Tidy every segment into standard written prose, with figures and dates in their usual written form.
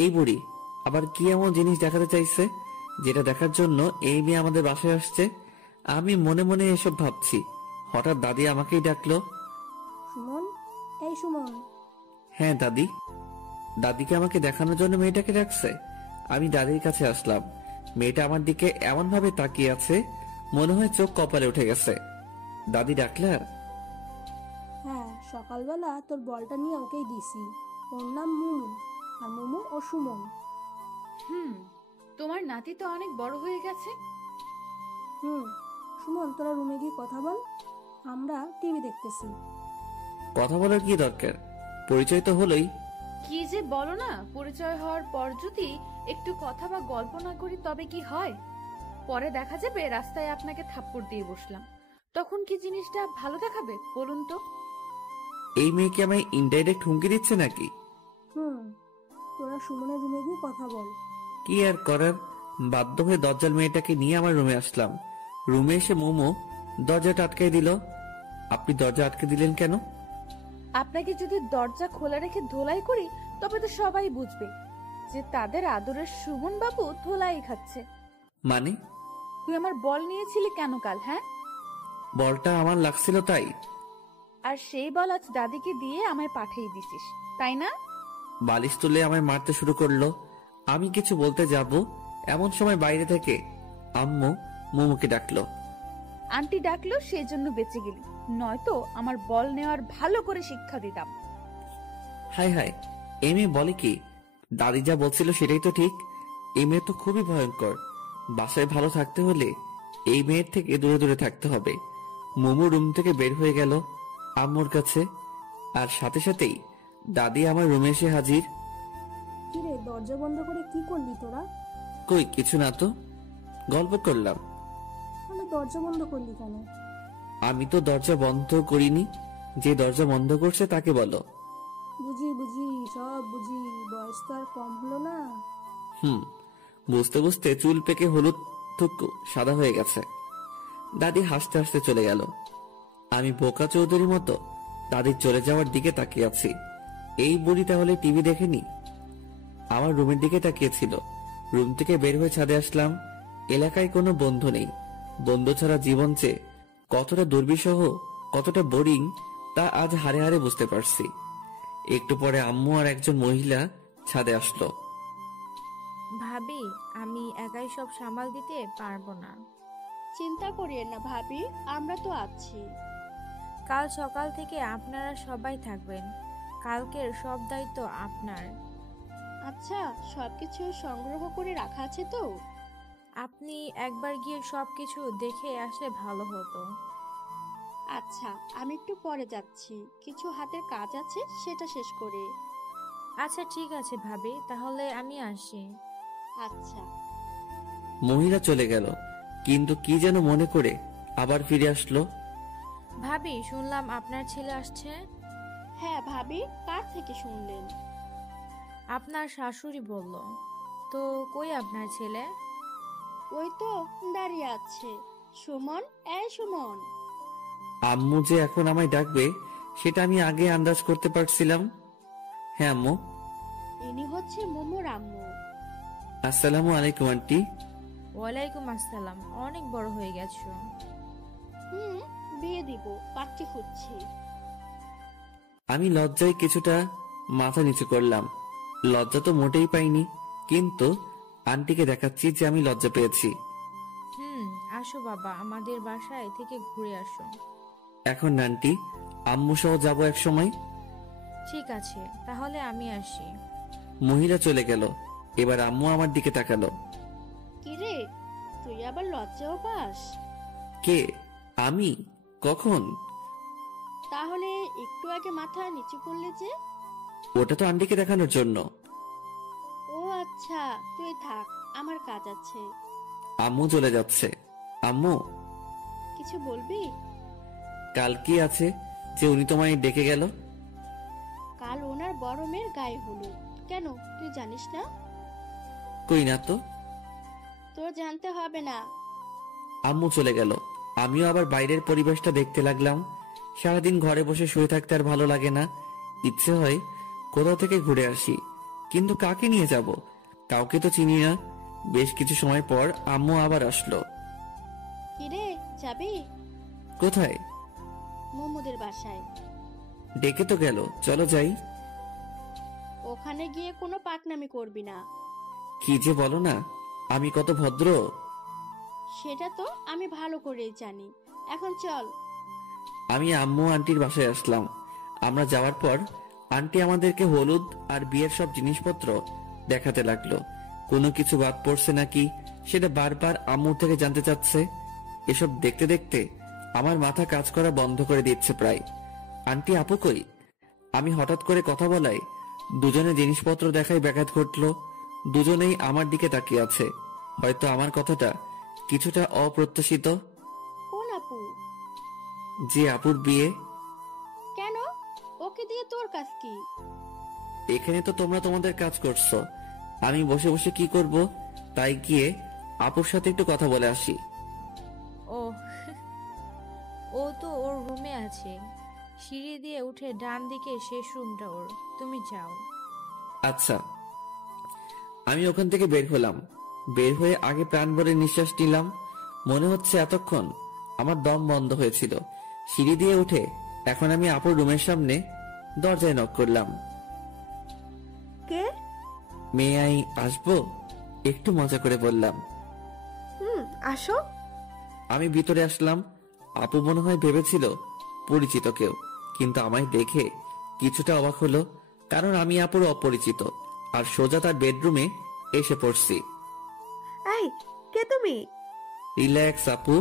এই বুড়ি আবার কি এমন জিনিস দেখাতে চাইছে যেটা দেখার জন্য এই মেয়ে আমাদের বাসায় আসছে? আমি মনে মনে এসব ভাবছি, হঠাৎ দাদি আমাকেই ডাকলো। সুমন, এই সুমন। হ্যাঁ দাদি। দাদিকে আমাকে দেখানোর জন্য মেয়েটাকে ডাকছে। আমি দাদির কাছে আসলাম। মেয়েটা আমার দিকে এমন ভাবে তাকিয়ে আছে, মনে হয় চোখ কপালে উঠে গেছে। দাদি ডাকলা? হ্যাঁ, সকালবেলা তোর বলটা নিয়ে ওকেই দিছি। ওর নাম মুমু, আর মুমু ও সুমন। তোমার নাতি তো অনেক বড় হয়ে গেছে। সুমন, তোরা রুমে গিয়ে কথা বল, আমরা টিভি দেখতেছি। কথা বলার কি দরকার? পরিচয় তো হলোই। কি যে বলো না, পরিচয় হওয়ার পর যদি একটু কথা বা গল্প না করি তবে কি হয়? পরে দেখা যাবে রাস্তায় আপনাকে থাপ্পড় দিয়ে বসলাম, তখন কি জিনিসটা ভালো দেখাবে বলুন তো? এই মেয়ে কি আমায় ইনডাইরেক্ট হুমকি দিচ্ছে নাকি? তোরা সুমনের রুমে গিয়ে কথা বল। কি আর করার, বাধ্য হয়ে দরজাল মেয়েটাকে নিয়ে আমার রুমে আসলাম। রুমে এসে মোমো দরজাটা আটকাই দিল। আপনি দরজা আটকে দিলেন কেন? আপনাকে যদি দরজা খোলা রেখে ধোলাই করি তবে তো সবাই বুঝবে যে তাদের আদরের সুমন বাবু ধোলাই খাচ্ছে। মানে? তুই আমার বল নিয়েছিলি কেন কাল? হ্যাঁ, বলটা আমার লাগছিল তাই। আর সেই বল আজ দাদিকে দিয়ে আমায় পাঠিয়ে দিছিস, তাই না? বালিশ তুলে আমায় মারতে শুরু করলো। আমি কিছু বলতে যাব, এমন সময় বাইরে থেকে আম্মু মোমোকে ডাকলো। আন্টি ডাকলো সেই জন্য বেঁচে গেলি, নয়তো আমার বল নেওয়ার ভালো করে শিক্ষা দিতাম। হাই হাই, এই মেয়ে বলে কি? দাদি যা বলছিল সেটাই তো ঠিক। এই মেয়ে তো খুবই ভয়ঙ্কর। বাসায় ভালো থাকতে হলে এই মেয়ের থেকে দূরে দূরে থাকতে হবে। মোমো রুম থেকে বের হয়ে গেল আম্মুর কাছে, আর সাথে সাথেই দাদি আমার রুমে এসে হাজির। কিরে, দরজা বন্ধ করে কি করলি তোরা? কই কিছু না তো, গল্প করলাম। তাহলে দরজা বন্ধ করলি কেন? আমি তো দরজা বন্ধ করিনি, যে দরজা বন্ধ করছে তাকে বলো। বুঝি বুঝি, সব বুঝি, বয়স তো আর কম হলো না। বুঝতে বুঝতে চুল পেকে হলুদ থুকু সাদা হয়ে গেছে। দাদি হাসতে হাসতে চলে গেল। আমি বোকা চৌধুরীর মতো দাদির চলে যাওয়ার দিকে তাকিয়ে আছি। এই বুড়ি তাহলে টিভি দেখেনি? আমার রুমের দিকে তাকিয়েছিল। রুম থেকে বের হয়ে ছাদে আসলাম। এলাকায় কোনো বন্ধু নেই। বন্ধু ছাড়া জীবন চেয়ে কতটা দুর্বিষহ, কতটা বোরিং তা আজ হারে হারে বুঝতে পারছি। একটু পরে আম্মু আর একজন মহিলা ছাদে আসলো। ভাবি, আমি একাই সব সামাল দিতে পারবো না। চিন্তা করিয়েন না ভাবি, আমরা তো আছি। কাল সকাল থেকে আপনারা সবাই থাকবেন। কালকের সব দায়িত্ব আপনার। আচ্ছা, সবকিছু সংগ্রহ করে রাখা আছে তো? আপনি একবার গিয়ে সবকিছু দেখে আসলে ভালো হতো। আচ্ছা, আমি একটু পরে যাচ্ছি, কিছু হাতের কাজ আছে সেটা শেষ করে। আচ্ছা ঠিক আছে ভাবি, তাহলে আমি আসি। আচ্ছা। মহিলা চলে গেল, কিন্তু কি যেন মনে করে আবার ফিরে আসলো। ভাবি, শুনলাম আপনার ছেলে আসছে। হ্যাঁ ভাবি, কার থেকে শুনলেন? আপনার শাশুড়ি বলল। তো কই আপনার ছেলে? ওই তো দাঁড়িয়ে আছে। সুমন, এই সুমন। আম্মু যে এখন আমায় ডাকবে সেটা আমি আগে আন্দাজ করতে পারছিলাম। হ্যাঁ আম্মু। ইনি হচ্ছে মোমোর আম্মু। আসসালামু আলাইকুম আন্টি। ওয়ালাইকুম আসসালাম। অনেক বড় হয়ে গেছো। বিয়ে দিব, পাত্রী খুঁজছি। আমি লজ্জায় কিছুটা মাথা নিচু করলাম। লজ্জা তো মোটেই পাইনি, কিন্তু আন্টিকে দেখাচ্ছি যে আমি লজ্জা পেয়েছি। আসো বাবা, আমাদের বাসায় থেকে ঘুরে আসো। এখন আন্টি, আম্মু সহ যাবো এক সময়। ঠিক আছে, তাহলে আমি আসি। মহিলা চলে গেল। এবার আম্মু আমার দিকে তাকালো। কিরে, তুই আবার লজ্জাও পাস? কে? আমি? কখন? তাহলে একটু আগে মাথা নিচু করলে যে? ওটা তো আন্টিকে দেখানোর জন্য। ও আচ্ছা, তুই থাক, আমার কাজ আছে। আম্মু চলে যাচ্ছে। আম্মু, কিছু বলবি? কাল কি আছে যে উনি তোমায় ডেকে গেল? কাল ওনার বড় মেয়ের গায়ে হলুদ। কেন, তুই জানিস না? কই না তো। তোর জানতে হবে না। আম্মু চলে গেল। আমিও আবার বাইরের পরিবেশটা দেখতে লাগলাম। সারাদিন ঘরে বসে শুয়ে থাকতে আর ভালো লাগে না। ইচ্ছে হয় কোথাও থেকে ঘুরে আসি। কিন্তু কাকে নিয়ে যাব? কাউকে তো চিনি না। বেশ কিছু সময় পর আম্মু আবার আসলো। কিরে, যাবি? কোথায়? মোমোদের বাসায়। ডেকে তো গেল, চলো যাই। ওখানে গিয়ে কোনো পাকনামি করবি না। কি যে বলো না, আমি কত ভদ্র। সেটা তো আমি ভালো করেই জানি। এখন চল। আমি আম্মু আন্টির বাসায় আসলাম। আমরা যাওয়ার পর আন্টি আমাদেরকে হলুদ আর বিয়ের সব জিনিসপত্র দেখাতে লাগলো। কোনো কিছু বাদ পড়ছে নাকি সেটা বারবার আম্মুর থেকে জানতে চাচ্ছে। এসব দেখতে দেখতে আমার মাথা কাজ করা বন্ধ করে দিচ্ছে প্রায়। আন্টি আপু কই? আমি হঠাৎ করে কথা বলায় দুজনে জিনিসপত্র দেখায় ব্যাঘাত ঘটলো। দুজনেই আমার দিকে তাকিয়ে আছে। হয়তো আমার কথাটা কিছুটা অপ্রত্যাশিত। কোন আপু? যে আপুর বিয়ে। কেন? ওকে দিয়ে তোর কাজ কি? এখানে তো তোমরা তোমাদের কাজ করছো, আমি বসে বসে কি করব? তাই গিয়ে আপুর সাথে একটু কথা বলে আসি। ও ও তো ওর রুমে আছে, সিঁড়ি দিয়ে উঠে ডান দিকে শেষ রুমটা ওর, তুমি যাও। আচ্ছা। আমি ওখান থেকে বের হলাম। বের হয়ে আগে প্রাণ ভরে নিঃশ্বাস নিলাম। মনে হচ্ছে এতক্ষণ আমার দম বন্ধ হয়েছিল। সিঁড়ি দিয়ে উঠে এখন আমি আপুর রুমের সামনে দরজায় নক করলাম। কে? মেয়ে আই আসবো? একটু মজা করে বললাম। আসো। আমি ভিতরে আসলাম। আপু মনে হয় ভেবেছিল পরিচিত কেউ, কিন্তু আমায় দেখে কিছুটা অবাক হলো, কারণ আমি আপুর অপরিচিত আর সোজা তার বেডরুমে এসে পড়ছি। এই, কে তুমি? রিল্যাক্স আপু,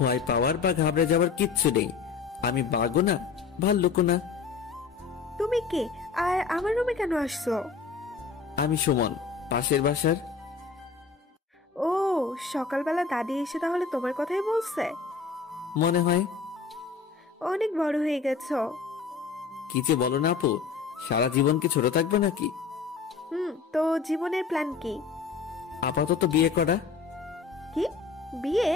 ভয় পাওয়ার বা ঘাবড়ে যাওয়ার কিচ্ছু নেই। আমি বাঘও না, ভাল্লুকও না। তুমি কে আর আমার রুমে কেন আসছো? আমি সুমন, পাশের বাসার। ও, সকালবেলা দাদি এসে তাহলে তোমার কথাই বলছে? মনে হয়। অনেক বড় হয়ে গেছো। কি যে বলো না আপু, সারা জীবন কি ছোট থাকবে নাকি? তো জীবনের প্ল্যান কি? আপাতত বিয়ে করা। কি? বিয়ে?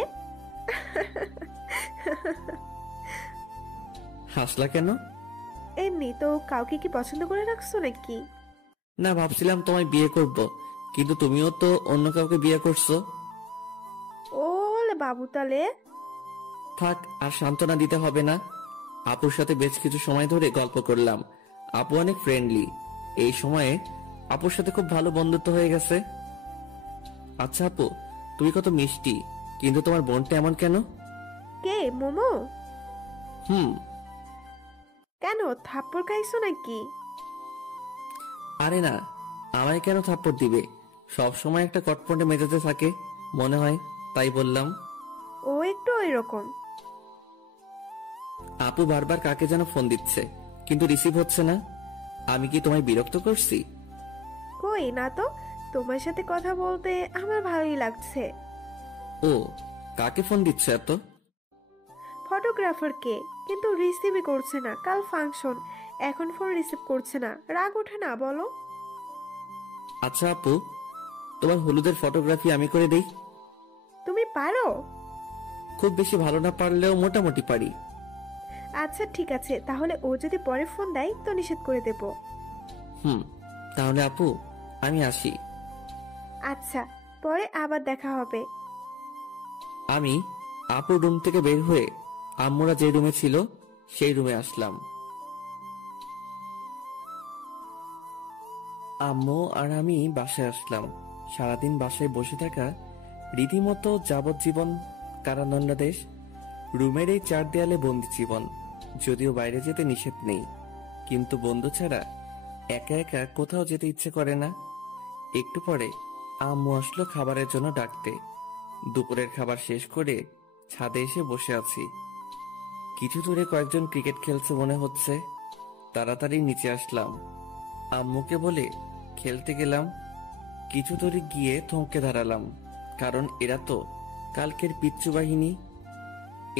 হাসলা কেন? এমনি তো। কাউকে কি পছন্দ করে রাখছো নাকি? না, ভাবছিলাম তোমায় বিয়ে করব, কিন্তু তুমিও তো অন্য কাউকে বিয়ে করছো। ওলে বাবু, তালে থাক, আর সান্ত্বনা দিতে হবে না। আপুর সাথে বেশ কিছু সময় ধরে গল্প করলাম। আপু অনেক ফ্রেন্ডলি। এই সময়ে আপুর সাথে খুব ভালো বন্ধুত্ব হয়ে গেছে। আচ্ছা আপু, তুমি কত মিষ্টি, কিন্তু তোমার বোনটা এমন কেন? কে? মোমো? হুম। কেন, থাপ্পড় খাইছো নাকি? আরে না, আমায় কেন থাপ্পড় দিবে? সব সময় একটা কটপটে মেজাজে থাকে মনে হয়, তাই বললাম। ও একটু ওইরকম। আপু বারবার কাকে যেন ফোন দিচ্ছে, কিন্তু রিসিভ হচ্ছে না। আমি কি তোমায় বিরক্ত করছি? কই না তো, তোমার সাথে কথা বলতে আমার ভালোই লাগছে। ও, কাকে ফোন দিচ্ছে এত? ফটোগ্রাফারকে, কিন্তু রিসিভই করছে না। কাল ফাংশন, এখন ফোন রিসিভ করছে না। রাগ ওঠে না বলো? আচ্ছা আপু, তোমার হলুদের ফটোগ্রাফি আমি করে দেই। তুমি পারো? খুব বেশি ভালো না পারলেও মোটামুটি পারি। আচ্ছা ঠিক আছে, তাহলে ও যদি পরে ফোন দেয় তো নিষেধ করে দেব। তাহলে আপু আমি আসি। আচ্ছা, পরে আবার দেখা হবে। আমি আপুর রুম থেকে বের হয়ে আম্মুরা যে রুমে ছিল সেই রুমে আসলাম। আম্মু আর আমি বাসায় আসলাম। সারাদিন বাসায় বসে থাকা রীতিমতো যাবজ্জীবন কারাদণ্ডাদেশ। রুমের এই 4 দেয়ালে বন্দি জীবন। যদিও বাইরে যেতে নিষেধ নেই, কিন্তু বন্ধু ছাড়া একা একা কোথাও যেতে ইচ্ছে করে না। একটু পরে আম্মু আসলো খাবারের জন্য ডাকতে। দুপুরের খাবার শেষ করে ছাদে এসে বসে আছি। কিছু দূরে কয়েকজন ক্রিকেট খেলছে মনে হচ্ছে। তাড়াতাড়ি নিচে আসলাম। আম্মুকে বলে খেলতে গেলাম। কিছু দূরে গিয়ে থমকে দাঁড়ালাম, কারণ এরা তো কালকের পিচ্চু বাহিনী।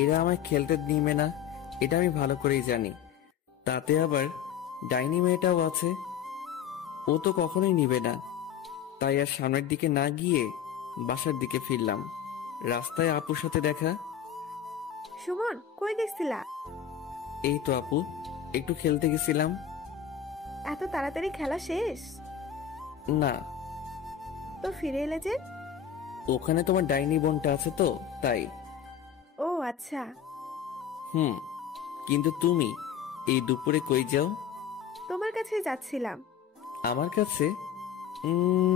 এরা আমায় খেলতে নিবে না, এটা আমি ভালো করেই জানি। তাতে আবার ডাইনি মেয়েটাও আছে, ও তো কখনোই নিবে না। তাই আর সামনের দিকে না গিয়ে বাসার দিকে ফিরলাম। রাস্তায় আপুর সাথে দেখা। সুমন, কই গেছিলা? এই তো আপু, একটু খেলতে গেছিলাম। এত তাড়াতাড়ি খেলা শেষ? না। তো ফিরে এলে যে? ওখানে তোমার ডাইনি বোনটা আছে তো, তাই। ও আচ্ছা। হুম। কিন্তু তুমি এই দুপুরে কই যাও? তোমার কাছে যাচ্ছিলাম। আমার কাছে?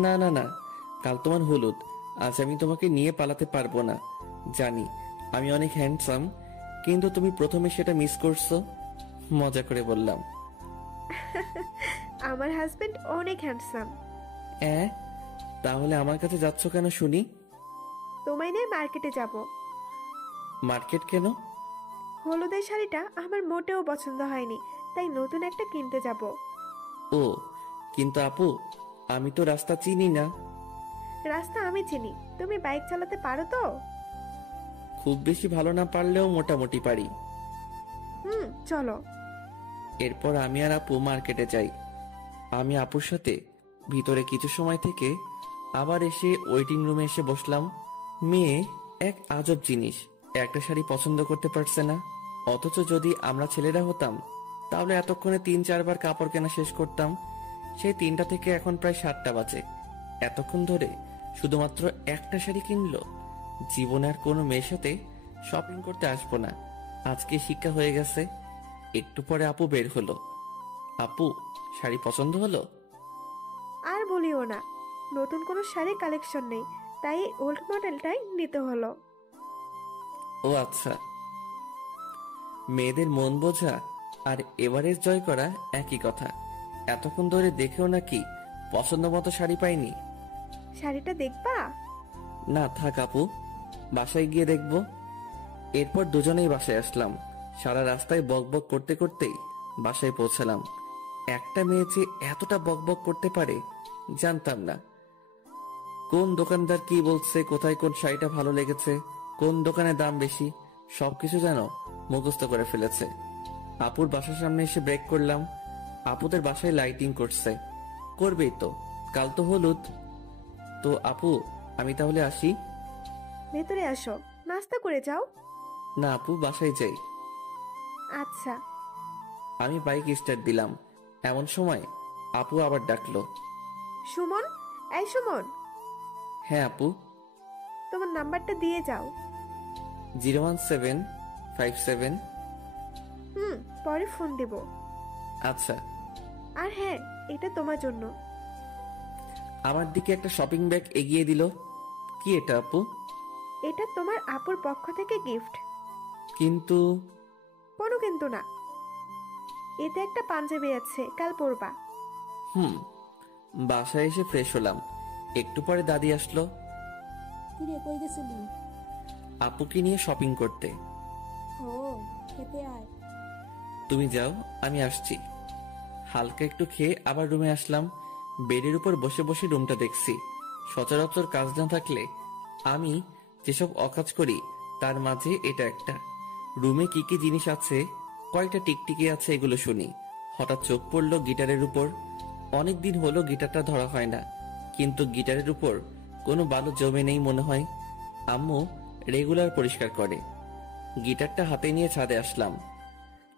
না না না, কাল তোমার হলুদ, আজ আমি তোমাকে নিয়ে পালাতে পারবো না। জানি আমি অনেক হ্যান্ডসাম, কিন্তু তুমি প্রথমে সেটা মিস করছো। মজা করে বললাম। আমার হাজবেন্ড অনেক হ্যান্ডসাম। তাহলে আমার কাছে যাচ্ছ কেন শুনি? তোমায় নিয়ে মার্কেটে যাব। মার্কেট কেন? হলুদের শাড়িটা আমার মোটেও পছন্দ হয়নি, তাই নতুন একটা কিনতে যাব। ও, কিন্তু আপু, আমি তো রাস্তা চিনি না। রাস্তা আমি চিনি, তুমি বাইক চালাতে পারো তো? খুব বেশি ভালো না পারলেও মোটামুটি পারি। চলো। এরপর আমি আর আপু মার্কেটে যাই। আমি আপুর সাথে ভিতরে কিছু সময় থেকে আবার এসে ওয়েটিং রুমে এসে বসলাম। মেয়ে এক আজব জিনিস, একটা শাড়ি পছন্দ করতে পারছে না। অথচ যদি আমরা ছেলেরা হতাম তাহলে এতক্ষণে 3-4 বার কাপড় কেনা শেষ করতাম। সেই 3টা থেকে এখন প্রায় 7টা বাজে, এতক্ষণ ধরে শুধুমাত্র একটা শাড়ি কিনলো। জীবনে আর কোনো মেয়ের সাথে শপিং করতে আসবো না, আজকে শিক্ষা হয়ে গেছে। একটু পরে আপু বের হলো। আপু, শাড়ি পছন্দ হলো? আর বলিও না, নতুন কোনো শাড়ি কালেকশন নেই, তাই ওল্ড মডেলটাই নিতে হলো। ও আচ্ছা। মেয়েদের মন বোঝা আর এভারেজ জয় করা একই কথা। এতক্ষণ ধরে দেখেও নাকি পছন্দ মতো শাড়ি পাইনি। শাড়িটা দেখবা? না থাক আপু, বাসায় গিয়ে দেখবো। এরপর দুজনেই বাসায় আসলাম। সারা রাস্তায় বকবক করতে করতেই বাসায় পৌঁছালাম। একটা মেয়ে যে এতটা বকবক করতে পারে জানতাম না। কোন দোকানদার কি বলছে, কোথায় কোন শাড়িটা ভালো লেগেছে, কোন দোকানে দাম বেশি, সবকিছু যেন মুখস্থ করে ফেলেছে। আপুর বাসার সামনে এসে ব্রেক করলাম। আপুদের বাসায় লাইটিং করছে, করবেই তো, কাল তো হলুদ। তো আপু, আমি তাহলে আসি? ভেতরে আসো, নাস্তা করে যাও। না আপু, বাসায় যাই। আচ্ছা। আমি বাইক স্টার্ট দিলাম, এমন সময় আপু আবার ডাকলো। সুমন, এই সুমন, হ্যাঁ আপু। তোমার নাম্বারটা দিয়ে যাও। 01757। পরে ফোন দেব। আচ্ছা। আর হ্যাঁ, এটা তোমার জন্য। আমার দিকে একটা শপিং ব্যাগ এগিয়ে দিল। কি এটা আপু? এটা তোমার আপুর পক্ষ থেকে গিফট। কিন্তু কোনো কিন্তু না, এতে একটা পাঞ্জাবি আছে, কাল পরবা। বাসায় এসে ফ্রেশ হলাম। একটু পরে দাদি আসলো। কিরে কই গেছিলি? আপুকে নিয়ে শপিং করতে। ও, খেতে আয়। তুমি যাও, আমি আসছি। হালকা একটু খেয়ে আবার রুমে আসলাম। বেডের উপর বসে বসে রুমটা দেখছি। সচরাচর কাজ না থাকলে আমি যেসব অকাজ করি তার মাঝে এটা একটা। রুমে কি কি জিনিস আছে, কয়টা টিকটিকি আছে, এগুলো শুনি। হঠাৎ চোখ পড়লো গিটারের উপর। অনেকদিন হলো গিটারটা ধরা হয় না, কিন্তু গিটারের উপর কোনো বালু জমে নেই মনে হয়। আম্মু রেগুলার পরিষ্কার করে। গিটারটা হাতে নিয়ে ছাদে আসলাম।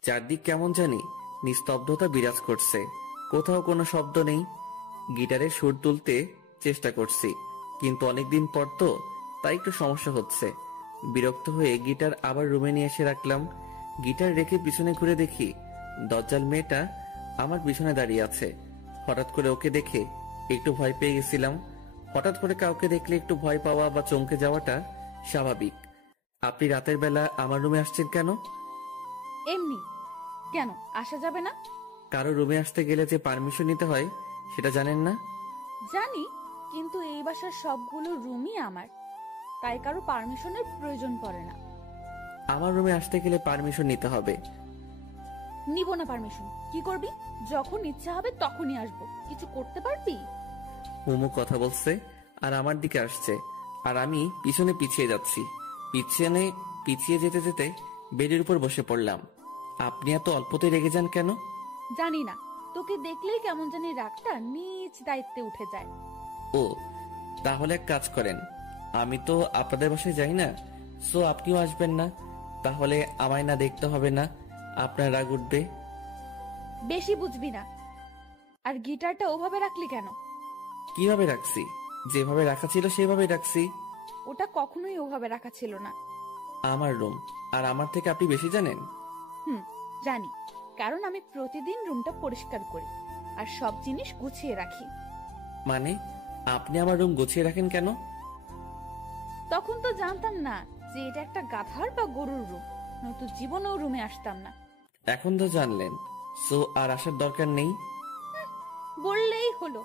চারদিক কেমন জানি নিস্তব্ধতা বিরাজ করছে, কোথাও কোনো শব্দ নেই। গিটারের সুর তুলতে চেষ্টা করছি, কিন্তু অনেকদিন পর তো, তাই একটু সমস্যা হচ্ছে। বিরক্ত হয়ে গিটার আবার রুমে নিয়ে এসে রাখলাম। গিটার রেখে পিছনে ঘুরে দেখি দজ্জাল মেয়েটা আমার পিছনে দাঁড়িয়ে আছে। হঠাৎ করে ওকে দেখে একটু ভয় পেয়ে গেছিলাম। হঠাৎ করে কাউকে দেখলে একটু ভয় পাওয়া বা চমকে যাওয়াটা স্বাভাবিক। আপনি রাতের বেলা আমার রুমে আসছেন কেন? এমনি। কেন আসা যাবে না? কারো রুমে আসতে গেলে যে পারমিশন নিতে হয় সেটা জানেন না? জানি, কিন্তু এই বাসার সবগুলো রুমই আমার, তাই কারো পারমিশনের প্রয়োজন পড়ে না। আমার রুমে আসতে গেলে পারমিশন নিতে হবে। নিব না পারমিশন। কি করবি? যখন ইচ্ছা হবে তখনই আসবো। কিছু করতে পারবি? মোমো কথা বলছে আর আমার দিকে আসছে, আর আমি পিছনে পিছিয়ে যাচ্ছি। পিছিয়ে যেতে যেতে বেডের উপর বসে পড়লাম। আপনি এত অল্পতে রেগে যান কেন? জানি না, তোকে দেখলেই কেমন জানি রাগটা নিজ দায়িত্বে উঠে যায়। ও, তাহলে এক কাজ করেন, আমি তো আপনাদের বাসায় যাই না, সো আপনিও আসবেন না। তাহলে আমায় না দেখতে হবে না, আপনার রাগ উঠবে। বেশি বুঝবি না। আর গিটারটা ওভাবে রাখলি কেন? কিভাবে রাখছি? যেভাবে রাখা ছিল সেভাবেই রাখছি। ওটা কখনোই ওভাবে রাখা ছিল না। আমার রুম, আর আমার থেকে আপনি বেশি জানেন? জানি, কারণ আমি প্রতিদিন রুমটা পরিষ্কার করি আর সব জিনিস গুছিয়ে রাখি। মানে আপনি আমার রুম গুছিয়ে রাখেন কেন? তখন তো জানতাম না যে এটা একটা গাধার বা গরুর রুম, নয়তো জীবনেও রুমে আসতাম না। এখন তো জানলেন, সো আর আসার দরকার নেই। বললেই হলো।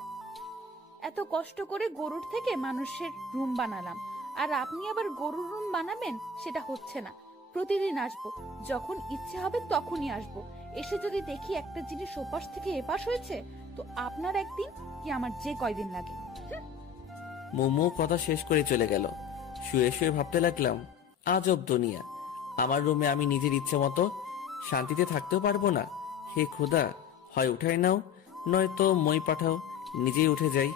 এত কষ্ট করে গরুর থেকে মানুষের রুম বানালাম, আর আপনি আবার গরুর রুম বানাবেন? সেটা হচ্ছে না। প্রতিদিন আসবো, যখন ইচ্ছে হবে তখনই আসবো। এসে যদি দেখি একটা জিনিস ওপাশ থেকে এপাশ হয়েছে, তো আপনার একদিন কি আমার যে কয়দিন লাগে। মোমো কথা শেষ করে চলে গেল। শুয়ে শুয়ে ভাবতে লাগলাম, আজব দুনিয়া। আমার রুমে আমি নিজের ইচ্ছে মতো শান্তিতে থাকতেও পারবো না। হে খোদা, হয় উঠাই নাও, নয়তো মই পাঠাও, নিজেই উঠে যাই।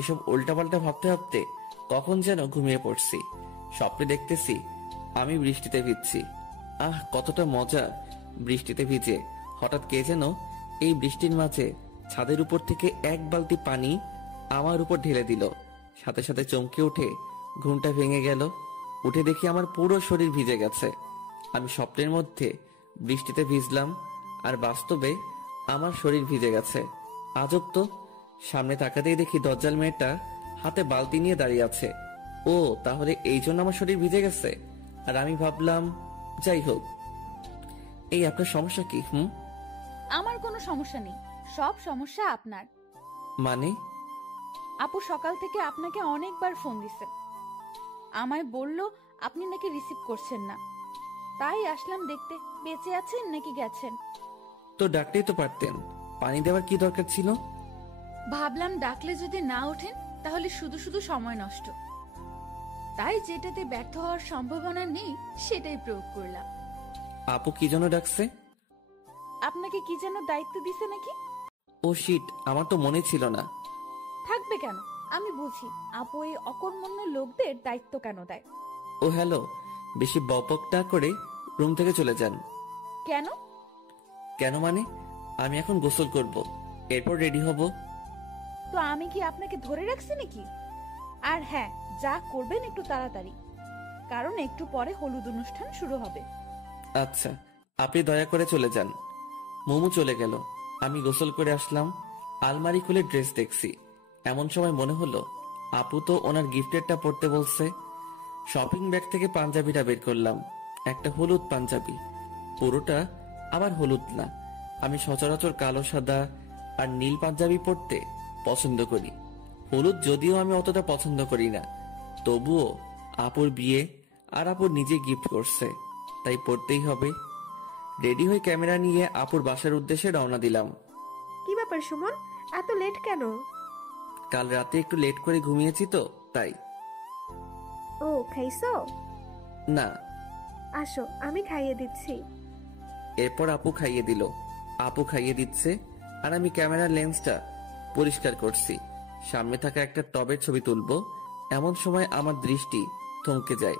এসব উল্টাপাল্টা ভাবতে ভাবতে কখন যেন ঘুমিয়ে পড়ছি। স্বপ্নে দেখতেছি আমি বৃষ্টিতে ভিজছি। আহ, কতটা মজা বৃষ্টিতে ভিজে। হঠাৎ কে যেন এই বৃষ্টির মাঝে ছাদের উপর থেকে এক বালতি পানি আমার উপর ঢেলে দিল। সাথে সাথে চমকে উঠে ঘুমটা ভেঙে গেল। উঠে দেখি আমার পুরো শরীর ভিজে গেছে। আমি স্বপ্নের মধ্যে বৃষ্টিতে ভিজলাম, আর বাস্তবে আমার শরীর ভিজে গেছে। আজব তো। সামনে তাকাতেই দেখি দজ্জাল মেয়েটা হাতে বালতি নিয়ে দাঁড়িয়ে আছে। ও, তাহলে এই জন্য আমার শরীর ভিজে গেছে। আর আমি ভাবলাম, যাই হোক। এই আপনার সমস্যা কি? আমার কোনো সমস্যা নেই, সব সমস্যা আপনার। মানে? আপু সকাল থেকে আপনাকে অনেকবার ফোন দিছে, আমায় বলল আপনি নাকি রিসিভ করছেন না। তাই আসলাম দেখতে বেঁচে আছেন নাকি গেছেন। তো ডাকতেই তো পারতেন, পানি দেওয়ার কি দরকার ছিল? ভাবলাম ডাকলে যদি না ওঠেন তাহলে শুধু শুধু সময় নষ্ট, তাই যেটাতে ব্যর্থ হওয়ার সম্ভাবনা নেই সেটাই প্রয়োগ করলাম। আপু কি জন্য ডাকছে? আপনাকে কি যেন দায়িত্ব দিছে নাকি? ও শিট, আমার তো মনে ছিল না। থাকবে কেন, আমি বুঝি আপু এই অকর্মণ্য লোকদের দায়িত্ব কেন দেয়। ও হ্যালো, বেশি বকবক না করে রুম থেকে চলে যান। কেন? কেন মানে, আমি এখন গোসল করব, এরপর রেডি হব। তো আমি কি আপনাকে ধরে রাখছি নাকি? আর হ্যাঁ, যা করবেন একটু তাড়াতাড়ি, কারণ একটু পরে হলুদ অনুষ্ঠান শুরু হবে। আচ্ছা, আপনি দয়া করে চলে যান। মোমো চলে গেল। আমি গোসল করে আসলাম। আলমারি খুলে ড্রেস দেখছি। এমন সময় মনে হলো আপু তো ওনার গিফটেরটা পড়তে বলছে। শপিং ব্যাগ থেকে পাঞ্জাবিটা বের করলাম। একটা হলুদ পাঞ্জাবি, পুরোটা আবার হলুদ না। আমি সচরাচর কালো, সাদা আর নীল পাঞ্জাবি পরতে পছন্দ করি। হলুদ যদিও আমি অতটা পছন্দ করি না, তবুও আপুর বিয়ে আর আপুর নিজে গিফট করছে, তাই পড়তেই হবে। রেডি হয়ে ক্যামেরা নিয়ে আপুর বাসার উদ্দেশ্যে রওনা দিলাম। কি ব্যাপার সুমন, এত লেট কেন? কাল রাতে একটু লেট করে ঘুমিয়েছি তো, তাই। ও, খাইছো? না। আসো, আমি খাইয়ে দিচ্ছি। এরপর আপু খাইয়ে দিল। আপু খাইয়ে দিচ্ছে আর আমি ক্যামেরার লেন্সটা পরিষ্কার করছি। সামনে থাকা একটা টবের ছবি তুলবো, এমন সময় আমার দৃষ্টি থমকে যায়।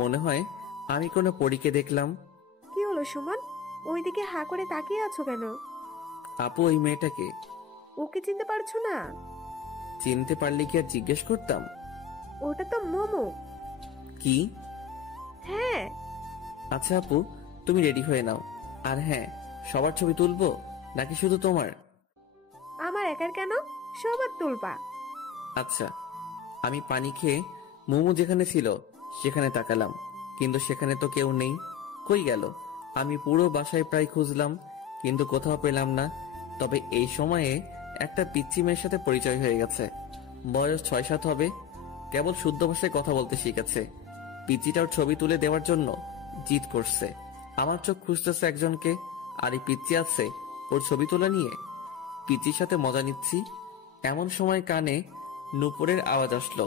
মনে হয় আমি কোনো পরীকে দেখলাম। কি হলো সুমন, ওইদিকে হা করে তাকিয়ে আছো কেন? আপু ওই মেয়েটাকে ওকে চিনতে পারছো না? চিনতে পারলে কি আর জিজ্ঞেস করতাম? ওটা তো মোমো। কি? হ্যাঁ। আচ্ছা আপু, তুমি রেডি হয়ে নাও। আর হ্যাঁ, সবার ছবি তুলবো নাকি শুধু তোমার? আমার একার কেন, সবার তুলবা। আচ্ছা। আমি পানি খেয়ে মোমো যেখানে ছিল সেখানে তাকালাম, কিন্তু সেখানে তো কেউ নেই। কই গেল? আমি পুরো বাসায় প্রায় খুঁজলাম, কিন্তু কোথাও পেলাম না। তবে এই সময়ে একটা পিচ্চি মেয়ের সাথে পরিচয় হয়ে গেছে। বয়স 6-7 হবে, কেবল শুদ্ধ ভাষায় কথা বলতে শিখেছে। পিচ্চিটার ছবি তুলে দেওয়ার জন্য জিদ করছে। আমার চোখ খুঁজতেছে একজনকে, আর এই পিচ্চি আছে ওর ছবি তোলা নিয়ে। পিচ্চির সাথে মজা নিচ্ছি, এমন সময় কানে নুপুরের আওয়াজ আসলো।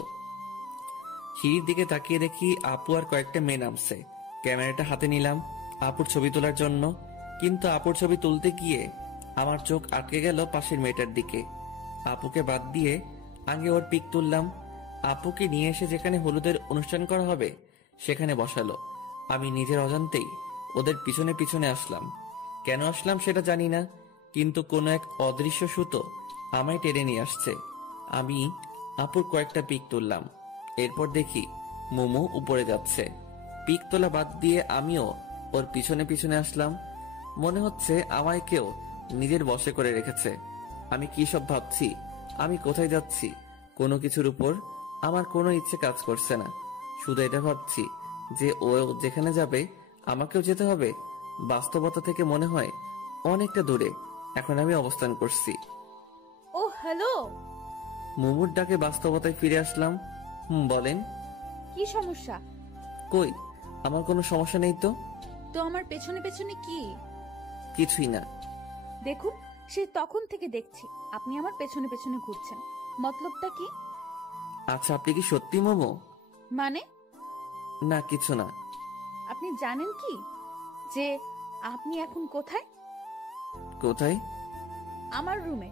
সিঁড়ির দিকে তাকিয়ে দেখি আপু আর কয়েকটা মেয়ে নামছে। ক্যামেরাটা হাতে নিলাম আপুর ছবি তোলার জন্য, কিন্তু আপুর ছবি তুলতে গিয়ে আমার চোখ আটকে গেল পাশের মেয়েটার দিকে। আপুকে বাদ দিয়ে আগে ওর পিক তুললাম। আপুকে নিয়ে এসে যেখানে হলুদের অনুষ্ঠান করা হবে সেখানে বসালো। আমি নিজের অজান্তেই ওদের পিছনে পিছনে আসলাম। কেন আসলাম সেটা জানি না, কিন্তু কোনো এক অদৃশ্য সুতো আমায় টেনে নিয়ে আসছে। আমি আপুর কয়েকটা পিক তুললাম। এরপর দেখি মোমো উপরে যাচ্ছে। পিক তোলা বাদ দিয়ে আমিও ওর পিছনে পিছনে আসলাম। মনে হচ্ছে আমায় কেউ নিজের বশে করে রেখেছে। আমি কি সব ভাবছি, আমি কোথায় যাচ্ছি, কোনো কিছুর উপর আমার কোনো ইচ্ছে কাজ করছে না। শুধু এটা ভাবছি যে ও যেখানে যাবে আমাকেও যেতে হবে। বাস্তবতা থেকে মনে হয় অনেকটা দূরে এখন আমি অবস্থান করছি। ও হ্যালো, মোমোর ডাকে বাস্তবতায় ফিরে আসলাম। বলেন। কি সমস্যা? কই, আমার কোনো সমস্যা নেই তো। তো আমার পেছনে পেছনে কি? কিছুই না। দেখুন, সেই তখন থেকে দেখছি আপনি আমার পেছনে পেছনে ঘুরছেন। মতলবটা কি? আচ্ছা, আপনি কি সত্যি মোমো? মানে? না, কিছু না। আপনি জানেন কি যে আপনি এখন কোথায়? কোথায়? আমার রুমে।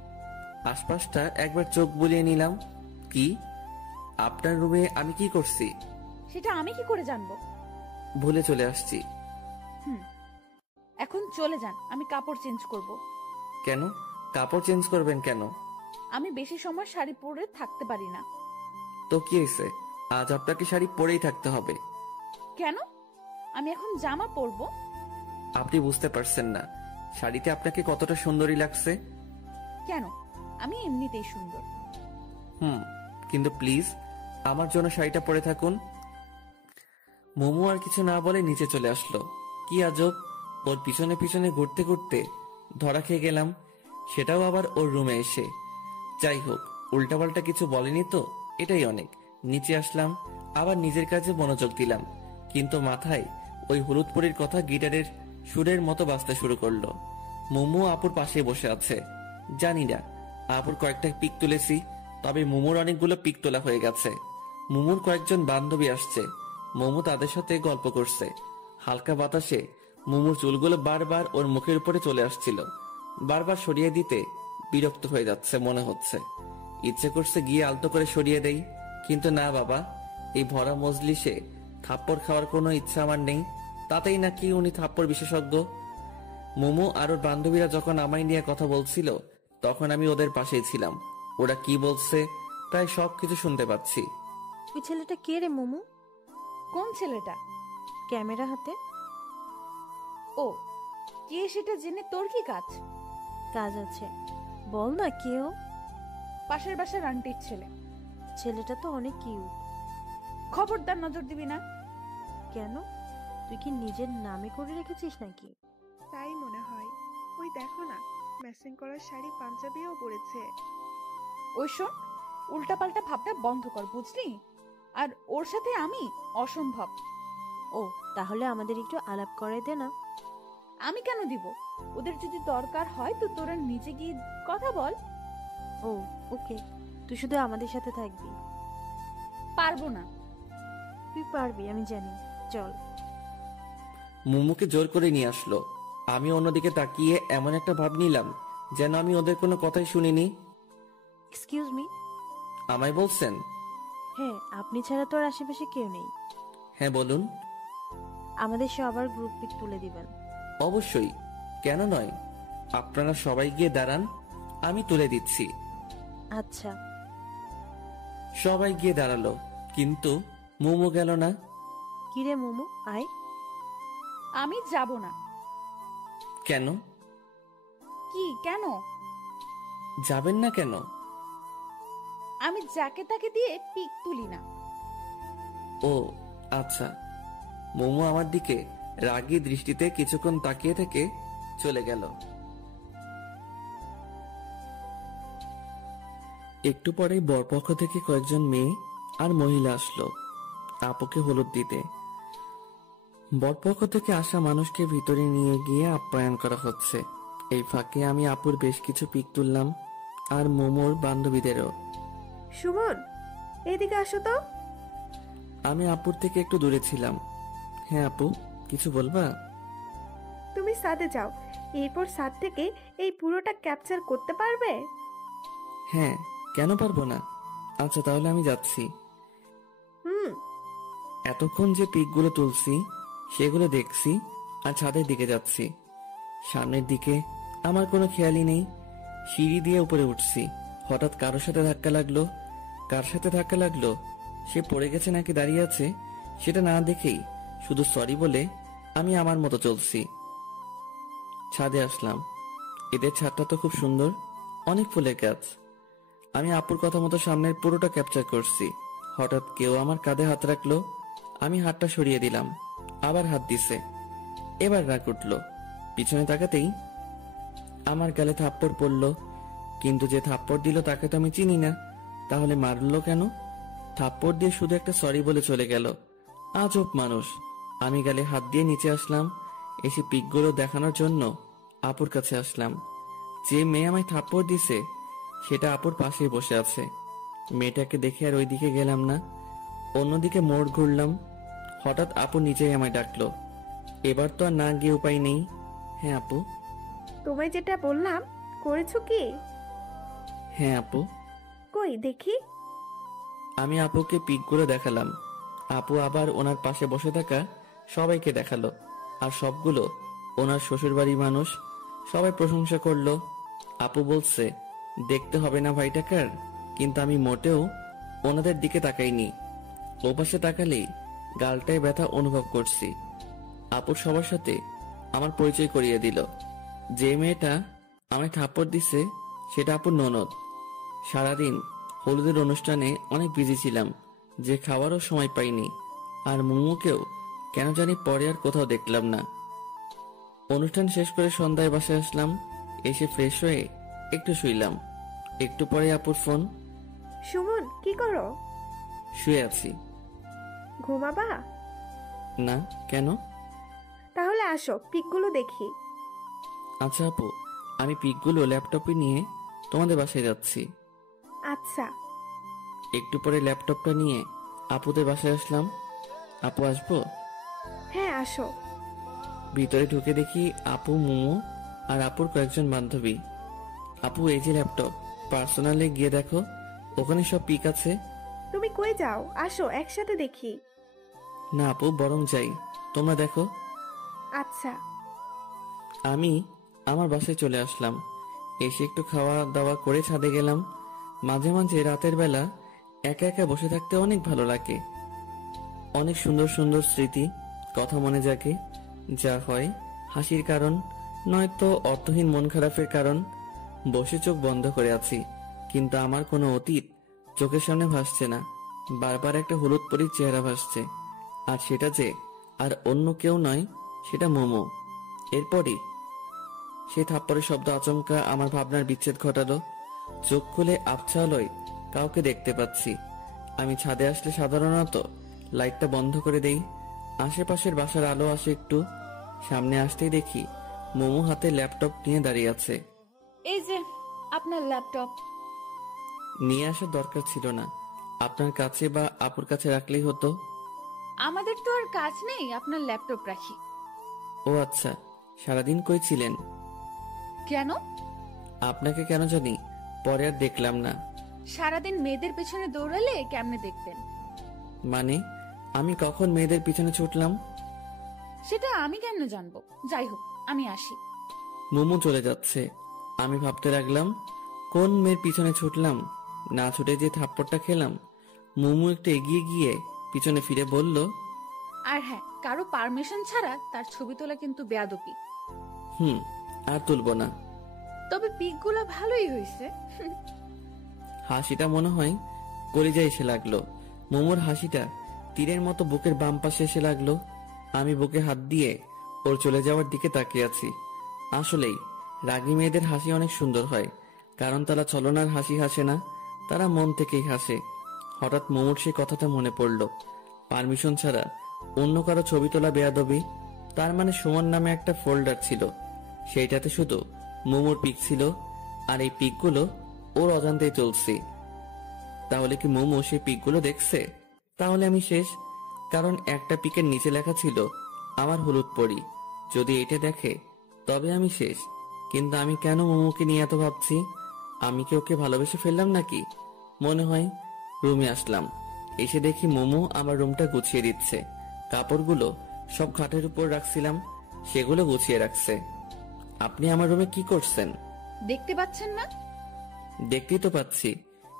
আশপাশটা একবার চোখ বুলিয়ে নিলাম। কি? আপনার রুমে আমি কি করছি? সেটা আমি কি করে জানবো? ভুলে চলে আসছি। এখন চলে যান, আমি কাপড় চেঞ্জ করব। কেন? কাপড় চেঞ্জ করবেন কেন? আমি বেশি সময় শাড়ি পরে থাকতে পারি না। তো কি হয়েছে, আজ আপনাকে শাড়ি পরেই থাকতে হবে। কেন? আমি এখন জামা পরবো। আপনি বুঝতে পারছেন না শাড়িতে আপনাকে কতটা সুন্দরী লাগছে। কেন? আমি এমনিতেই সুন্দর। কিন্তু প্লিজ আমার জন্য শাড়িটা পরে থাকুন। মোমো আর কিছু না বলে নিচে চলে আসলো। কি আজব, ওর পিছনে পিছনে ঘুরতে ঘুরতে ধরা খেয়ে গেলাম, সেটাও আবার ওর রুমে এসে। যাই হোক, উল্টাপাল্টা কিছু বলেনি তো, এটাই অনেক। নিচে আসলাম, আবার নিজের কাজে মনোযোগ দিলাম, কিন্তু মাথায় ওই হলুদ পরীর কথা গিটারের সুরের মতো বাজতে শুরু করলো। মোমো আপুর পাশে বসে আছে। জানি না আপুর কয়েকটা পিক তুলেছি, তবে মোমোর অনেকগুলো পিক তোলা হয়ে গেছে। মোমোর কয়েকজন বান্ধবী আসছে, মোমো তাদের সাথে গল্প করছে। হালকা বাতাসে মোমোর চুলগুলো বারবার ওর মুখের উপরে চলে আসছিল। বারবার সরিয়ে দিতে বিরক্ত হয়ে যাচ্ছে মনে হচ্ছে। ইচ্ছে করছে গিয়ে আলতো করে সরিয়ে দেই, কিন্তু না বাবা, এই ভরা মজলিসে থাপ্পড় খাওয়ার কোনো ইচ্ছা আমার নেই। তাতেই নাকি উনি থাপ্পড় বিশেষজ্ঞ। মোমো আর ওর বান্ধবীরা যখন আমায় নিয়ে কথা বলছিল তখন আমি ওদের পাশেই ছিলাম। ওরা কি বলছে প্রায় সবকিছু শুনতে পাচ্ছি। ওই ছেলেটা কে রে মোমো? কোন ছেলেটা? ক্যামেরা হাতে। ও, কে সেটা জেনে তোর কি কাজ? কাজ আছে, বল না কেউ। পাশের বাসার আন্টির ছেলে। ছেলেটা তো অনেক কিউট। খবরদার নজর দিবি না। কেন, তুই কি নিজের নামে করে রেখেছিস নাকি? তাই মনে হয়। ওই দেখো না, ম্যাচিং করা শাড়ি পাঞ্জাবিও পরেছে। ওই শোন, উল্টাপাল্টা ভাবটা বন্ধ কর, বুঝলি? আর ওর সাথে আমি অসম্ভব। ও, তাহলে আমাদের একটু আলাপ করাই দে না। আমি কেন দিব? ওদের যদি দরকার হয় তো তোরা নিচে গিয়ে কথা বল। ও ওকে, তুই শুধু আমাদের সাথে থাকবি। পারবো না। তুই পারবি, আমি জানি। চল। মোমোকে জোর করে নিয়ে আসলো। আমি অন্যদিকে তাকিয়ে এমন একটা ভাব নিলাম যেন আমি ওদের কোনো কথাই শুনিনি। Excuse me. আমায় বলছেন? হ্যাঁ, আপনি ছাড়া তো আর আশেপাশে কেউ নেই। হ্যাঁ বলুন। আমাদের সবার গ্রুপ পিক তুলে দিবেন। অবশ্যই, কেন নয়। আপনারা সবাই গিয়ে দাঁড়ান, আমি তুলে দিচ্ছি। আচ্ছা। সবাই গিয়ে দাঁড়ালো, কিন্তু মোমো গেল না। কিরে মোমো, আয়। আমি যাব না। কেন? কি কেন? যাবেন না কেন? আমি যাকে তাকে দিয়ে পিক তুলি না। ও আচ্ছা। মোমো আমার দিকে রাগী দৃষ্টিতে কিছুক্ষণ তাকিয়ে থেকে চলে গেল। একটু পরে বরপক্ষ থেকে কয়েকজন মেয়ে আর মহিলা আসলো আপুকে হলুদ দিতে। বরপক্ষ থেকে আসা মানুষকে ভিতরে নিয়ে গিয়ে আপ্যায়ন করা হচ্ছে। এই ফাঁকে আমি আপুর বেশ কিছু পিক তুললাম, আর মোমোর বান্ধবীদেরও। সুমন, এইদিকে আসো তো। আমি আপুর থেকে একটু দূরে ছিলাম। হ্যাঁ আপু, কিছু বলবা? তুমি ছাদে যাও, এরপর ছাদ থেকে এই পুরোটা ক্যাপচার করতে পারবে? হ্যাঁ, কেন পারবো না। আচ্ছা তাহলে আমি যাচ্ছি। এতক্ষণ যে পিকগুলো তুলছি সেগুলো দেখছি আর ছাদের দিকে যাচ্ছি। সামনের দিকে আমার কোনো খেয়ালই নেই। সিঁড়ি দিয়ে উপরে উঠছি, হঠাৎ কারোর সাথে ধাক্কা লাগলো। কার সাথে ধাক্কা লাগলো, সে পড়ে গেছে নাকি দাঁড়িয়ে আছে, সেটা না দেখেই শুধু সরি বলে আমি আমার মতো চলছি। ছাদে আসলাম। এদের ছাদটা তো খুব সুন্দর, অনেক ফুলের গাছ। আমি আপুর কথা মতো সামনের পুরোটা ক্যাপচার করছি। হঠাৎ কেউ আমার কাঁধে হাত রাখলো। আমি হাতটা সরিয়ে দিলাম, আবার হাত দিছে। এবার রাগ উঠলো। পিছনে তাকাতেই আমার গালে থাপ্পড় পড়লো। কিন্তু যে থাপ্পড় দিল তাকে তো আমি চিনি না, তাহলে মারলো কেন? থাপ্পড় দিয়ে শুধু একটা সরি বলে চলে গেল। আজব মানুষ। আমি গালে হাত দিয়ে নিচে আসলাম। এসে পিকগুলো দেখানোর জন্য আপুর কাছে আসলাম। যে মেয়ে আমায় থাপ্পড় দিছে সেটা আপুর পাশেই বসে আছে। মেয়েটাকে দেখে আর ওইদিকে গেলাম না, অন্যদিকে মোড় ঘুরলাম। হঠাৎ আপু নিচেই আমায় ডাকলো। এবার তো আর না গিয়ে উপায় নেই। হ্যাঁ আপু। তোমায় যেটা বললাম করেছো কি? হ্যাঁ আপু। কই দেখি। আমি আপুকে পিকগুলো দেখালাম। আপু আবার ওনার পাশে বসে থাকা সবাইকে দেখালো। আর সবগুলো ওনার শ্বশুরবাড়ির মানুষ। সবাই প্রশংসা করলো। আপু বলছে দেখতে হবে না ভাইটাকার, কিন্তু আমি মোটেও ওনাদের দিকে তাকাইনি। ওপাশে তাকালেই গালটায় ব্যথা অনুভব করছি। আপুর সবার সাথে আমার পরিচয় করিয়ে দিল। যে মেয়েটা আমায় থাপ্পড় দিছে সেটা আপুর ননদ। সারাদিন হলুদের অনুষ্ঠানে অনেক বিজি ছিলাম, যে খাওয়ারও সময় পাইনি। আর মুমুকেও কেন জানি পরে আর কোথাও দেখলাম না। অনুষ্ঠান শেষ করে সন্ধ্যায় বাসায় আসলাম। এসে ফ্রেশ হয়ে একটু শুইলাম। একটু পরে আপুর ফোন। সুমন কি করো? শুয়ে আছি। ঘুমাবা? না, কেন? তাহলে আসো পিকগুলো দেখি। আচ্ছা আপু, আমি পিকগুলো ল্যাপটপে নিয়ে তোমাদের বাসায় যাচ্ছি। আচ্ছা। একটু পরে ল্যাপটপটা নিয়ে আপুদের বাসায় আসলাম। আপু আসবো? হ্যাঁ আসো। ভিতরে ঢুকে দেখি আপু, মুমু আর আপুর কয়েকজন বান্ধবী। আপু এই যে ল্যাপটপ, পার্সোনালে গিয়ে দেখো, ওখানে সব পিক আছে। তুমি কই যাও? আসো একসাথে দেখি। না আপু, বরং যাই, তোমরা দেখো। আচ্ছা। আমি আমার বাসায় চলে আসলাম। এসে একটু খাওয়া দাওয়া করে ছাদে গেলাম। মাঝে মাঝে রাতের বেলা একা একা বসে থাকতে অনেক ভালো লাগে। অনেক সুন্দর সুন্দর স্মৃতি, কথা মনে জাগে। যা হয় হাসির কারণ, নয়তো অর্থহীন মন খারাপের কারণ। বসে চোখ বন্ধ করে আছি, কিন্তু আমার কোনো অতীত চোখের সামনে ভাসছে না। বারবার একটা হলুদ পরীর চেহারা ভাসছে, আর সেটা যে আর অন্য কেউ নয়, সেটা মোমো। এরপরই সেই থাপ্পড়ের শব্দ আচমকা আমার ভাবনার বিচ্ছেদ ঘটালো। চোখ খুলে আবছা আলোয় কাউকে দেখতে পাচ্ছি। আমি ছাদে আসলে সাধারণত লাইটটা বন্ধ করে দেই। আশেপাশের বাসার আলো আসে একটু। সামনে আসতেই দেখি মোমো হাতে ল্যাপটপ নিয়ে দাঁড়িয়ে আছে। এই যে আপনার ল্যাপটপ। নিয়ে আসার দরকার ছিল না, আপনার কাছে বা আপুর কাছে রাখলেই হতো। আমাদের তো আর কাজ নেই আপনার ল্যাপটপ রাখি। ও আচ্ছা, সারাদিন কই ছিলেন? কেন? আপনাকে কেন জানি পরে আর দেখলাম না। সারাদিন মেয়েদের পেছনে দৌড়ালে কেমনে দেখতেন? মানে আমি কখন মেয়েদের পিছনে ছুটলাম? সেটা আমি কেন জানবো? যাই হোক, আমি আসি। মোমো চলে যাচ্ছে। আমি ভাবতে লাগলাম কোন মেয়ের পিছনে ছুটলাম, না ছুটে যে থাপ্পড়টা খেলাম। মোমো একটু এগিয়ে গিয়ে পিছনে ফিরে বলল, আর হ্যাঁ, কারো পারমিশন ছাড়া তার ছবি তোলা কিন্তু বেয়াদবি। আর তুলবো না। তবে পিকগুলো ভালোই হয়েছে। হাসিটা মনে হয় কলিজায় এসে লাগলো। মোমোর হাসিটা তীরের মতো বুকের বাম পাশে এসে লাগলো। আমি বুকে হাত দিয়ে ওর চলে যাওয়ার দিকে তাকিয়ে আছি। আসলেই রাগী মেয়েদের হাসি অনেক সুন্দর হয়, কারণ তারা ছলনার হাসি হাসে না, তারা মন থেকেই হাসে। হঠাৎ মোমোর সেই কথাটা মনে পড়ল, পারমিশন ছাড়া অন্য কারো ছবি তোলা বেয়াদবি। তার মানে সুমন নামে একটা ফোল্ডার ছিল, সেইটাতে শুধু মোমোর পিক ছিল, আর এই পিকগুলো ওর অজান্তেই চলছে। তাহলে কি মোমো সেই পিকগুলো দেখছে? তাহলে আমি শেষ, কারণ একটা পিকের নিচে লেখা ছিল আমার হলুদ পরি। যদি এটা দেখে তবে আমি শেষ। কিন্তু আমি কেন মোমোকে নিয়ে এত ভাবছি? আমি কি ওকে ভালোবেসে ফেললাম নাকি? মনে হয় রুমে আসলাম। এসে দেখি মোমো আমার রুমটা গুছিয়ে দিচ্ছে। কাপড়গুলো সব খাটের উপর রাখছিলাম, সেগুলো গুছিয়ে রাখছে। আপনি আমার রুমে কি করছেন? দেখতে পাচ্ছেন না? দেখতেই তো পাচ্ছি,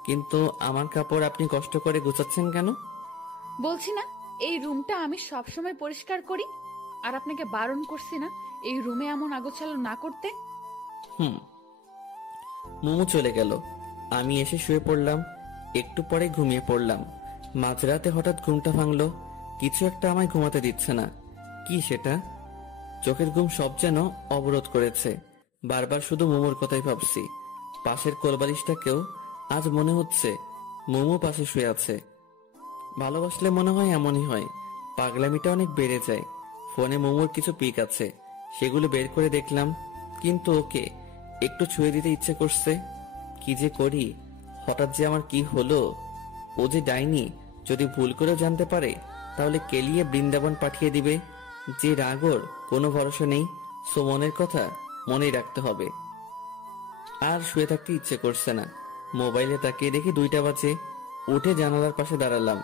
কিন্তু আমার কাপড় আপনি কষ্ট করে গুছাচ্ছেন কেন? বলছি না এই রুমটা আমি সব সময় পরিষ্কার করি, আর আপনাকে বারণ করছি না এই রুমে এমন আগোছালো না করতে। হুম। মোমো চলে গেল। আমি এসে শুয়ে পড়লাম। একটু পরে ঘুমিয়ে পড়লাম। মাঝরাতে হঠাৎ ঘুমটা ভাঙলো। কিছু একটা আমায় ঘুমাতে দিচ্ছে না। কি সেটা? চোখের ঘুম সব যেন অবরোধ করেছে। বারবার শুধু মোমোর কথাই ভাবছি। পাশের কোলবালিশটাকেও আজ মনে হচ্ছে মোমো পাশে শুয়ে আছে। ভালোবাসলে মনে হয় এমনই হয়, পাগলামিটা অনেক বেড়ে যায়। ফোনে মোমোর কিছু পিক আছে, সেগুলো বের করে দেখলাম, কিন্তু ওকে একটু ছুঁয়ে দিতে ইচ্ছে করছে। কি যে করি, হঠাৎ যে আমার কি হলো? ও যে ডাইনি, যদি ভুল করেও জানতে পারে তাহলে কেলিয়ে বৃন্দাবন পাঠিয়ে দিবে। যে রাগর কোনো ভরসা নেই, সো মনের কথা মনেই রাখতে হবে। আর শুয়ে থাকতে ইচ্ছে করছে না। মোবাইলে তাকিয়ে দেখি 2টা বাজে। উঠে জানালার পাশে দাঁড়ালাম।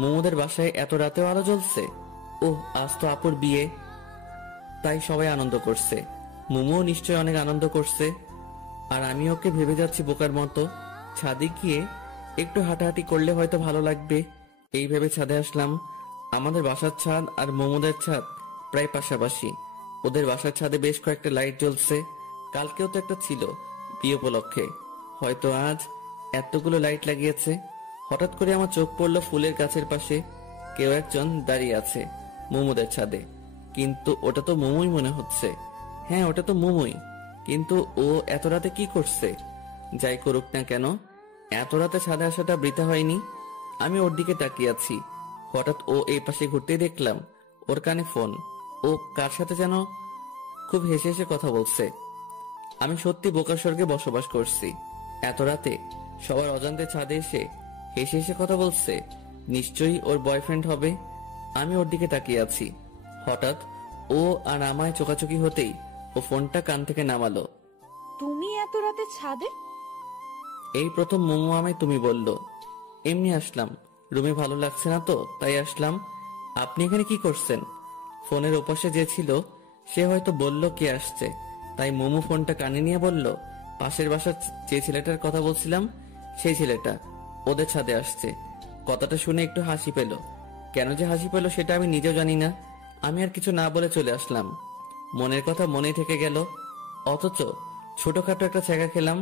মোমোদের বাসায় এত রাতেও আলো জ্বলছে। ওহ, আজ তো আপুর বিয়ে, তাই সবাই আনন্দ করছে। মোমো নিশ্চয় অনেক আনন্দ করছে। আর আমি ওকে ভেবে যাচ্ছি বোকার মতো, ছাদে গিয়ে একটু হাঁটাহাঁটি করলে হয়তো ভালো লাগবে। এই ভেবে ছাদে আসলাম। আমাদের বাসার ছাদ আর মোমোদের ছাদ প্রায় পাশাপাশি। ওদের বাসার ছাদে বেশ কয়েকটা লাইট জ্বলছে। কালকেও তো একটা ছিল বিয়ে উপলক্ষে, হয়তো আজ এতগুলো লাইট লাগিয়েছে। হঠাৎ করে আমার চোখ পড়লো ফুলের গাছের পাশে কেউ একজন দাঁড়িয়ে আছে মোমোদের ছাদে। কিন্তু ওটা তো মোমোই মনে হচ্ছে। হ্যাঁ, ওটা তো মোমোই, কিন্তু ও এত রাতে কি করছে? যাই করুক না কেন, এত রাতে ছাদে আসাটা বৃথা হয়নি। আমি ওর দিকে তাকিয়ে আছি। হঠাৎ ও এই পাশে ঘুরতেই দেখলাম ওর কানে ফোন। ও কার সাথে যেন খুব হেসে হেসে কথা বলছে। আমি সত্যি বোকার স্বর্গে বসবাস করছি। এত রাতে সবার অজান্তে ছাদে এসে হেসে হেসে কথা বলছে। নিশ্চয়ই ওর বয়ফ্রেন্ড হবে। আমি ওর দিকে তাকিয়ে আছি। হঠাৎ ও আর আমায় চোকাচোকি হতেই ও ফোনটা কান থেকে নামালো। তুমি এত রাতে ছাদে? এই প্রথম মোমো আমায় তুমি বলল। এমনি আসলাম, রুমে ভালো লাগছে না তো তাই আসলাম। আপনি এখানে কি করছেন? ফোনের ওপাশে যে ছিল সে হয়তো বলল কে আসছে, তাই মোমো ফোনটা কানে নিয়ে বলল, পাশের বাসার যে ছেলেটার কথা বলছিলাম সেই ছেলেটা ওদের ছাদে আসছে। কথাটা শুনে একটু হাসি পেল। কেন যে হাসি পেল সেটা আমি নিজেও জানি না। আমি আর কিছু না বলে চলে আসলাম। মনের কথা মনেই থেকে গেল, অথচ ছোটখাটো একটা ছ্যাঁকা খেলাম।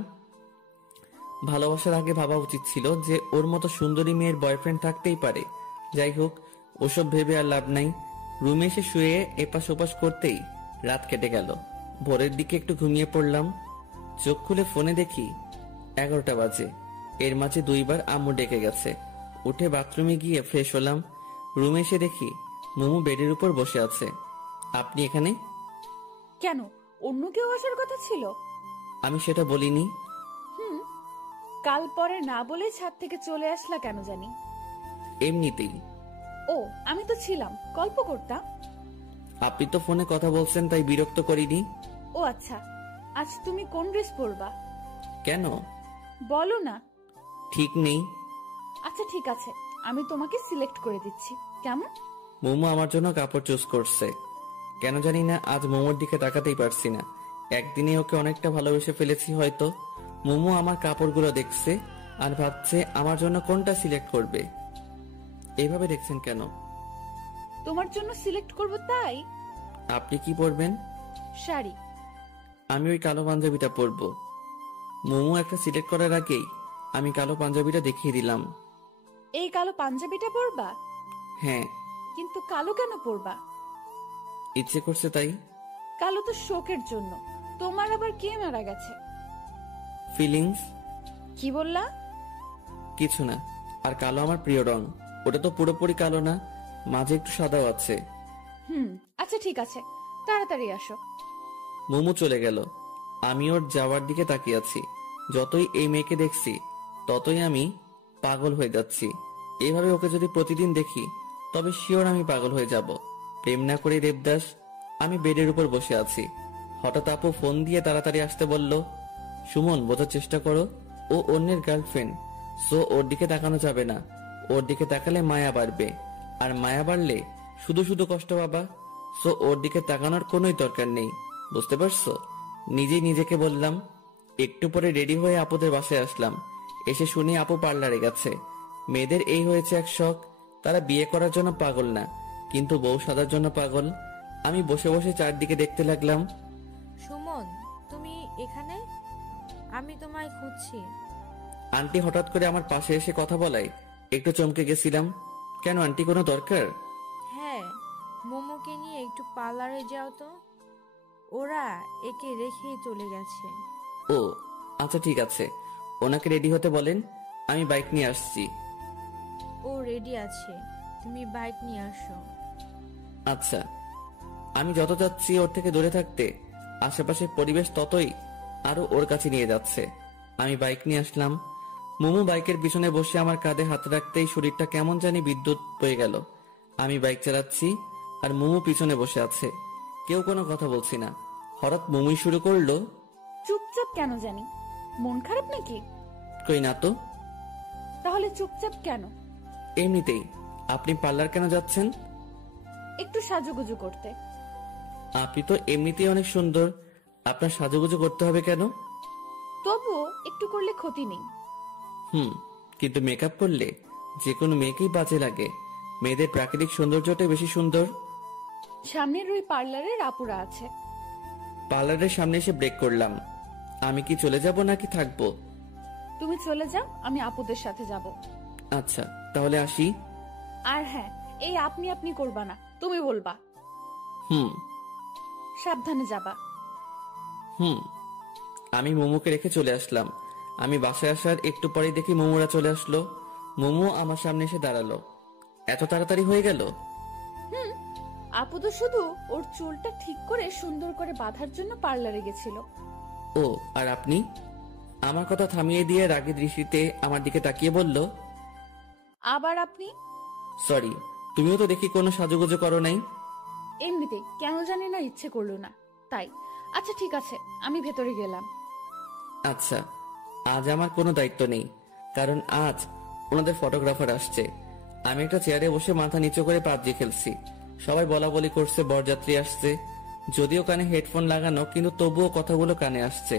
ভালোবাসার আগে ভাবা উচিত ছিল যে ওর মতো সুন্দরী মেয়ের বয়ফ্রেন্ড থাকতেই পারে। যাই হোক, ওসব ভেবে আর লাভ নাই। রুমে এসে শুয়ে এপাশ ওপাশ করতেই রাত কেটে গেল। ভোরের দিকে একটু ঘুমিয়ে পড়লাম। চোখ খুলে ফোনে দেখি 11টা বাজে। এর মাঝে 2বার আম্মু ডেকে গেছে। উঠে বাথরুমে গিয়ে ফ্রেশ হলাম। রুমে এসে দেখি মোমো বেডের উপর বসে আছে। আপনি এখানে? কেন, অন্য কেউ আসার কথা ছিল? আমি সেটা বলিনি। কাল পরে না বলে ছাদ থেকে চলে আসলা কেন জানি? এমনিতেই। ও, আমি তো ছিলাম, গল্প করতাম। আপনি তো ফোনে কথা বলছেন তাই বিরক্ত করিনি। ও আচ্ছা, আজ তুমি কোন ড্রেস পরবা? কেন? বলো না। ঠিক নেই। আচ্ছা ঠিক আছে, আমি তোমাকে সিলেক্ট করে দিচ্ছি, কেমন? মোমো আমার জন্য কাপড় চুজ করছে। কেন জানি না আজ মোমোর দিকে তাকাতেই পারছি না। একদিনে ওকে অনেকটা ভালোবেসে ফেলেছি হয়তো। মোমো আমার কাপড়গুলো দেখছে আর ভাবছে আমার জন্য কোনটা সিলেক্ট করবে। এইভাবে দেখছেন কেন? তোমার জন্য সিলেক্ট করব তাই। আপনি কি পরবেন? শাড়ি। আমি ওই কালো পাঞ্জাবিটা পরবো। মোমো একটা সিলেক্ট করার আগেই আমি কালো পাঞ্জাবিটা দেখিয়ে দিলাম। এই কালো পাঞ্জাবিটা পরবা? হ্যাঁ। কিন্তু কালো কেন পরবা? ইচ্ছে করছে তাই। কালো তো শোকের জন্য। তোমার আবার কে মারা গেছে? ফিলিংস। কি বললা? কিছু না। আর কালো আমার প্রিয় রং। ওটা তো পুরোপুরি কালো না, মাঝে একটু সাদাও আছে। আচ্ছা ঠিক আছে, তাড়াতাড়ি আসো। মোমো চলে গেল। আমি ওর যাওয়ার দিকে তাকিয়ে আছি। যতই এই মেয়েকে দেখছি ততই আমি পাগল হয়ে যাচ্ছি। এভাবে ওকে যদি প্রতিদিন দেখি তবে শিওর আমি পাগল হয়ে যাব। প্রেম না করে দেবদাস। আমি বেডের উপর বসে আছি। হঠাৎ আপু ফোন দিয়ে তাড়াতাড়ি আসতে বলল। সুমন, বোঝার চেষ্টা করো, ও অন্যের গার্লফ্রেন্ড, সো ওর দিকে তাকানো যাবে না। ওর দিকে তাকালে মায়া বাড়বে, আর মায়া বাড়লে শুধু শুধু কষ্ট পাবা। সো ওর দিকে তাকানোর কোনোই দরকার নেই, বুঝতে পারছো? নিজেই নিজেকে বললাম। একটু পরে রেডি হয়ে আপুদের বাসায় আসলাম। এসে শুনি আপু পার্লারে গেছে। মেয়েদের এই হয়েছে এক শখ, তারা বিয়ে করার জন্য পাগল না, কিন্তু বউ সাজার জন্য পাগল। আমি বসে বসে চারদিকে দেখতে লাগলাম। সুমন, তুমি এখানে? আমি তোমায় খুঁজছি। আন্টি হঠাৎ করে আমার পাশে এসে কথা বলায় একটু চমকে গেছিলাম। কেন আন্টি, কোনো দরকার? হ্যাঁ, মোমোকে নিয়ে একটু পার্লারে যাও তো। ওরা একে রেখেই চলে গেছে। ও আচ্ছা ঠিক আছে, ওনাকে রেডি হতে বলেন, আমি বাইক নিয়ে আসছি। ও রেডি আছে, তুমি বাইক নিয়ে আসো। আচ্ছা। আমি যত যাচ্ছি ওর থেকে দূরে থাকতে, আশেপাশের পরিবেশ ততই আরো ওর কাছে নিয়ে যাচ্ছে। আমি বাইক নিয়ে আসলাম। মোমো বাইকের পিছনে বসে আমার কাঁধে হাত রাখতেই শরীরটা কেমন জানি বিদ্যুৎ বয়ে গেল। আমি বাইক চালাচ্ছি আর মোমো পিছনে বসে আছে, কেউ কোনো কথা বলছি না। হঠাৎ মোমোই শুরু করলো, চুপচাপ কেন জানি? মন খারাপ নাকি? কই না তো। তাহলে চুপচাপ কেন? এমনিতেই। আপনি পার্লার কেন যাচ্ছেন? একটু সাজুগুজু করতে। আপনি তো এমনিতেই অনেক সুন্দর, আপনার সাজুগুজু করতে হবে কেন? তবুও একটু করলে ক্ষতি নেই। কিন্তু মেকআপ করলে যে কোনো মেয়েকেই বাজে লাগে। মেয়েদের প্রাকৃতিক সৌন্দর্যটাই বেশি সুন্দর। সামনের ওই পার্লারের আপুরা আছে। পার্লারের সামনে এসে ব্রেক করলাম। আমি কি চলে যাব নাকি থাকবো? তুমি চলে যাও, আমি আপুদের সাথে যাব। আচ্ছা তাহলে আসি। আর হ্যাঁ, এই আপনি আপনি করবা না, তুমি বলবা। হুম সাবধানে যাবা। হুম। আমি মোমোকে রেখে চলে আসলাম। আমি বাসায় আসার একটু পরেই দেখি মোমোরা চলে আসলো। মোমো আমার সামনে এসে দাঁড়ালো। এত তাড়াতাড়ি হয়ে গেল? আপু তো শুধু ওর চুলটা ঠিক করে সুন্দর করে বাঁধার জন্য পার্লারে গেছিল। ও আর আপনি? আমার কথা থামিয়ে দিয়ে রাগী দৃষ্টিতে আমার দিকে তাকিয়ে বলল, আবার আপনি? সরি, তুমিও তো দেখি কোনো সাজুগুজু করো নাই। এমনিতেই কেন জানি না ইচ্ছে করলো না, তাই। আচ্ছা ঠিক আছে, আমি ভেতরে গেলাম। আচ্ছা, আজ আমার কোনো দায়িত্ব নেই, কারণ আজ ওনাদের ফটোগ্রাফার আসছে। আমি একটা চেয়ারে বসে মাথা নিচু করে পাবজি খেলছি। সবাই বলা বলি করছে বরযাত্রী আসছে। যদিও কানে হেডফোন লাগানো, কিন্তু তবুও কথাগুলো কানে আসছে।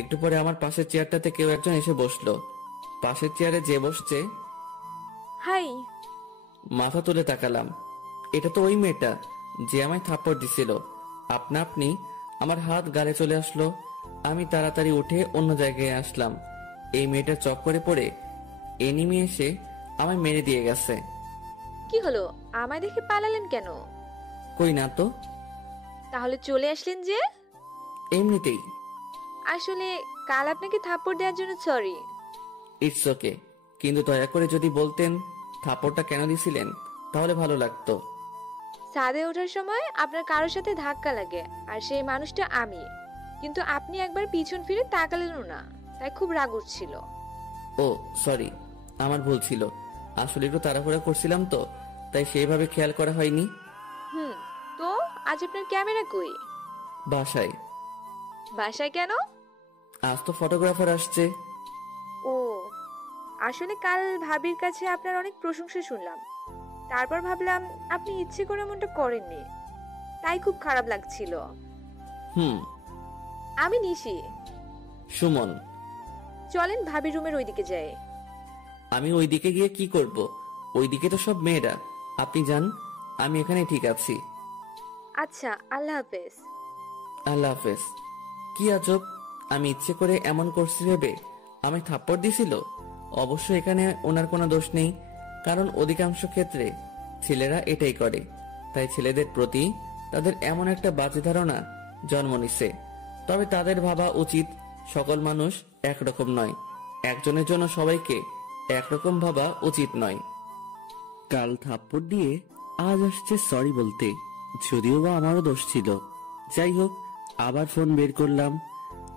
একটু পরে আমার পাশের চেয়ারটাতে কেউ একজন এসে বসলো। পাশের চেয়ারে যে বসছে, হাই। মাথা তুলে তাকালাম। এটা তো ওই মেয়েটা যে আমায় থাপ্পড় দিছিল। আপনা আপনি আমার হাত গালে চলে আসলো। আমি তাড়াতাড়ি উঠে অন্য জায়গায় আসলাম। এই মেয়েটার চক্করে পড়ে এনিমি এসে আমায় মেরে দিয়ে গেছে। কি হলো, আমায় দেখে পালালেন কেন? কই না তো। তাহলে চলে আসলেন যে? এমনিতেই। আসলে কাল আপনাকে থাপ্পড় দেওয়ার জন্য সরি। ইটস ওকে, কিন্তু দয়া করে যদি বলতেন থাপ্পড়টা কেন দিছিলেন তাহলে ভালো লাগতো। ছাদে ওঠার সময় আপনার কারোর সাথে ধাক্কা লাগে, আর সেই মানুষটা আমি। কিন্তু আপনি একবার পিছন ফিরে তাকালেনও না, তাই খুব রাগ উঠছিল। ও সরি, আমার ভুল ছিল। আসলে একটু তাড়াহুড়া করছিলাম তো, তাই সেইভাবে খেয়াল করা হয়নি। তো আজ আপনার ক্যামেরা কই? বাসায়। বাসায় কেন? আজ তো ফটোগ্রাফার আসছে। ও, আসলে কাল ভাবির কাছে আপনার অনেক প্রশংসা শুনলাম। তারপর ভাবলাম আপনি ইচ্ছে করে এমনটা করেননি, তাই খুব খারাপ লাগছিল। হুম। আমি নিশি। সুমন। চলেন ভাবির রুমের ওইদিকে যাই। আমি ওইদিকে গিয়ে কি করব? ওইদিকে তো সব মেয়েরা। আপনি যান, আমি এখানে ঠিক আছি। আচ্ছা, আল্লাহ হাফেজ। আল্লাহ হাফেজ। কি আজব, আমি ইচ্ছে করে এমন করছি ভেবে আমায় থাপ্পড় দিছিল। অবশ্য এখানে ওনার কোনো দোষ নেই, কারণ অধিকাংশ ক্ষেত্রে ছেলেরা এটাই করে। তাই ছেলেদের প্রতি তাদের এমন একটা বাজে ধারণা জন্ম নিছে। তবে তাদের ভাবা উচিত সকল মানুষ একরকম নয়, একজনের জন্য সবাইকে একরকম ভাবা উচিত নয়। কাল থাপ্পড় দিয়ে আজ আসছে সরি বলতে, যদিও বা আমারও দোষ ছিল। যাই হোক, আবার ফোন বের করলাম,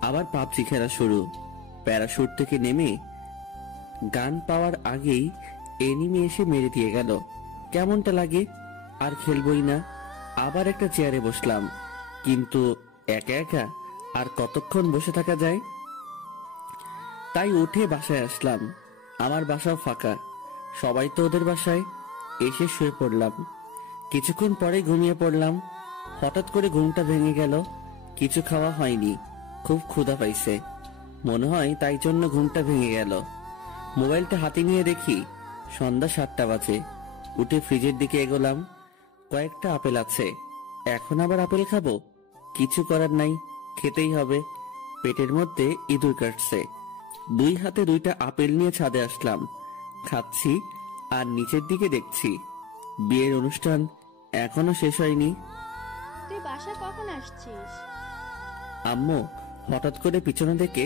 আবার পাবজি খেলা শুরু। প্যারাশুট থেকে নেমে গান পাওয়ার আগেই এনিমি এসে মেরে দিয়ে গেল। কেমনটা লাগে? আর খেলবই না। আবার একটা চেয়ারে বসলাম, কিন্তু একা একা আর কতক্ষণ বসে থাকা যায়? তাই উঠে বাসায় আসলাম। আমার বাসাও ফাঁকা, সবাই তো ওদের বাসায়। এসে শুয়ে পড়লাম। কিছুক্ষণ পরে ঘুমিয়ে পড়লাম। হঠাৎ করে ঘুমটা ভেঙে গেল। কিছু খাওয়া হয়নি, খুব ক্ষুধা পাইছে, মনে হয় তাই জন্য ঘুমটা ভেঙে গেল। মোবাইলটা হাতে নিয়ে দেখি সন্ধ্যা 7টা বাজে। উঠে ফ্রিজের দিকে এগোলাম। কয়েকটা আপেল আছে, এখন আবার আপেল খাবো? কিছু করার নাই, খেতেই হবে। পেটের মধ্যে ইঁদুর কাটছে। 2 হাতে 2টা আপেল নিয়ে ছাদে আসলাম। খাচ্ছি আর নিচের দিকে দেখছি বিয়ের অনুষ্ঠান এখনো শেষ হয়নি। তুই বাসায় কখন আসছিস? আম্মু হঠাৎ করে পিছনে থেকে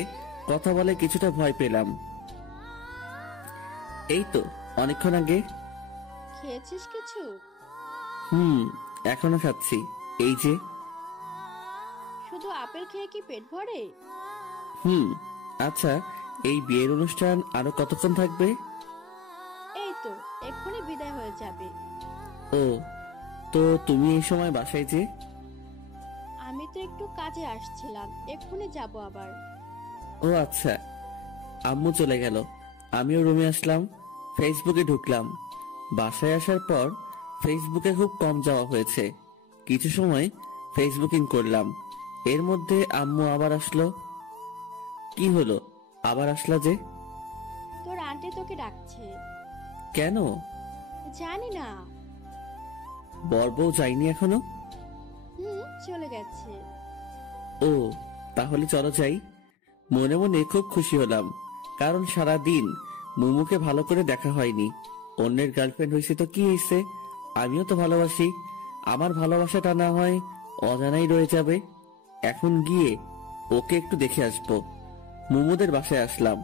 কথা বলে কিছুটা ভয় পেলাম। এই তো অনেকক্ষণ আগে। খেয়েছিস কিছু? এখনো খাচ্ছি, এই যে। শুধু আপেল খেয়ে কি পেট ভরে? আচ্ছা, এই বিয়ের অনুষ্ঠান আরো কতক্ষণ থাকবে? এই তো এক্ষুনি বিদায় হয়ে যাবে। ও, তো তুমি এই সময় বাসায় যে? আমি তো একটু কাজে আসছিলাম, এক্ষুনি যাব আবার। ও আচ্ছা। আম্মু চলে গেল, আমিও রুমে আসলাম। ফেসবুকে ঢুকলাম। বাসায় আসার পর ফেসবুকে খুব কম যাওয়া হয়েছে। কিছু সময় ফেসবুকিং করলাম। এর মধ্যে আম্মু আবার আসলো। কি হলো, আবার আসলা যে? তোর আন্টি তোকে ডাকছে। কেন? জানি না। বর বউ যায়নি এখনো? চলে গেছে। ও, তাহলে চলো যাই। মনে মনে খুব খুশি হলাম, কারণ সারা দিন মুমুকে ভালো করে দেখা হয়নি। অন্যের গার্লফ্রেন্ড হয়েছে তো কি হয়েছে, আমিও তো ভালোবাসি। আমার ভালোবাসাটা না হয় অজানাই রয়ে যাবে। এখন গিয়ে ওকে একটু দেখে আসবো। মুমুদের বাসায় আসলাম।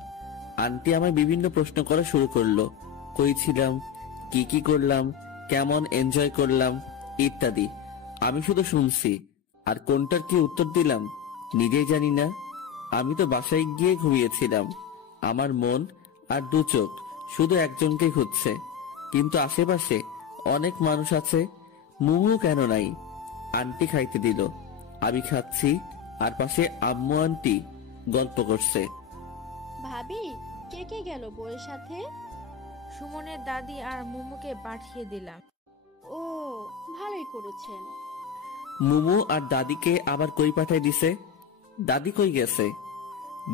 আন্টি আমায় বিভিন্ন প্রশ্ন করা শুরু করলো। কই ছিলাম, কি কি করলাম, কেমন এনজয় করলাম ইত্যাদি। আমি শুধু শুনছি, আর কোনটার কি উত্তর দিলাম নিজেই জানি না। আমি তো বাসায় গিয়ে ঘুমিয়েছিলাম। আমার মন আর 2 চোখ শুধু একজনকেই খুঁজছে, কিন্তু আশেপাশে অনেক মানুষ আছে। মুমু কেন নাই? আন্টি খাইতে দিল, আমি খাচ্ছি, আর পাশে আম্মু আন্টি গল্প করছে। ভাবি, কে কে গেল বউয়ের সাথে? সুমনের দাদি আর মুমুকে পাঠিয়ে দিলাম। ও, ভালোই করেছেন। মুমু আর দাদিকে আবার কই পাঠাই দিছে? দাদি কই গেছে?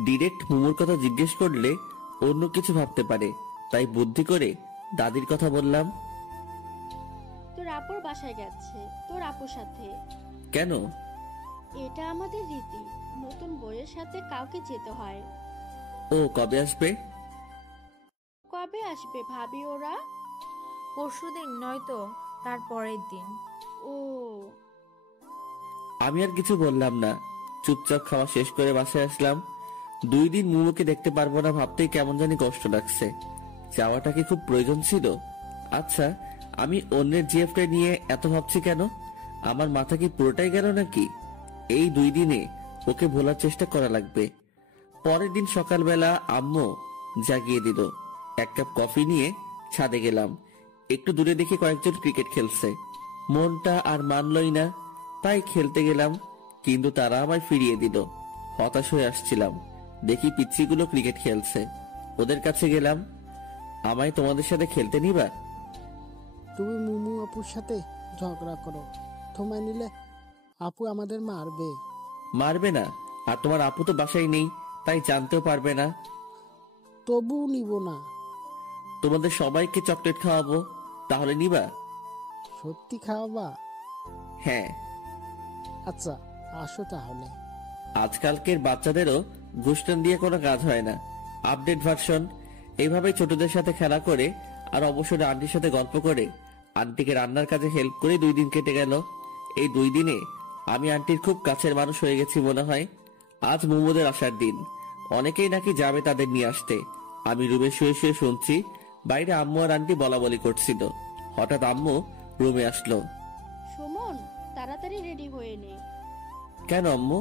ডিরেক্ট মুমুর কথা জিজ্ঞেস করলে অন্য কিছু ভাবতে পারে, তাই বুদ্ধি করে দাদির কথা বললাম। তোর আপুর বাসায় গেছে, তোর আপুর সাথে। কেন? এটা আমাদের রীতি, নতুন বউয়ের সাথে কাউকে যেতে হয়। ও কবে আসবে? কবে আসবে ভাবি ওরা? পরশুদিন নয়তো তার পরের দিন। ও, আমি আর কিছু বললাম না, চুপচাপ খাওয়া শেষ করে বাসায় আসলাম। 2 দিন মুমুকে দেখতে পারবো না ভাবতেই কেমন জানি কষ্ট লাগছে। যাওয়াটা কি খুব প্রয়োজন ছিল? আচ্ছা, আমি অন্যের জিএফটা নিয়ে এত ভাবছি কেন? আমার মাথা কি পুরোটাই গেল নাকি? এই 2 দিনে ওকে ভোলার চেষ্টা করা লাগবে। পরের দিন সকালবেলা আম্মু জাগিয়ে দিল। 1 কাপ কফি নিয়ে ছাদে গেলাম। একটু দূরে দেখি কয়েকজন ক্রিকেট খেলছে। মনটা আর মানলই না, তাই খেলতে গেলাম, কিন্তু তারা আমায় ফিরিয়ে দিল। হতাশ হয়ে আসছিলাম, দেখি পিচ্ছিগুলো ক্রিকেট খেলছে। ওদের কাছে গেলাম। আমায় তোমাদের সাথে খেলতে নিবা? তুমি মুমু আপুর সাথে ঝগড়া করো, তোমায় নিলে আপু আমাদের মারবে। মারবে না, আর তোমার আপু তো বাসায় নেই, তাই জানতেও পারবে না। তবুও নিব না। তোমাদের সবাইকে চকলেট খাওয়াবো, তাহলে নিবা? সত্যি খাওয়াবা? হ্যাঁ। আচ্ছা, আসো তাহলে। আজকালকের বাচ্চাদেরও ঘুষটান দিয়ে কোনো কাজ হয় না, আপডেট ভার্সন। এইভাবে ছোটদের সাথে খেলা করে আর অবসরে আন্টির সাথে গল্প করে আন্টিকে রান্নার কাজে হেল্প করে 2 দিন কেটে গেল। এই 2 দিনে আমি আন্টির খুব কাছের মানুষ হয়ে গেছি মনে হয়। আজ মোমোদের আসার দিন, অনেকেই নাকি যাবে তাদের নিয়ে আসতে। আমি রুমে শুয়ে শুয়ে শুনছি বাইরে আম্মু আর আন্টি বলা বলি করছিল। হঠাৎ আম্মু রুমে আসলো। সুমন, তাড়াতাড়ি রেডি হয়ে নে। কেন আম্মু?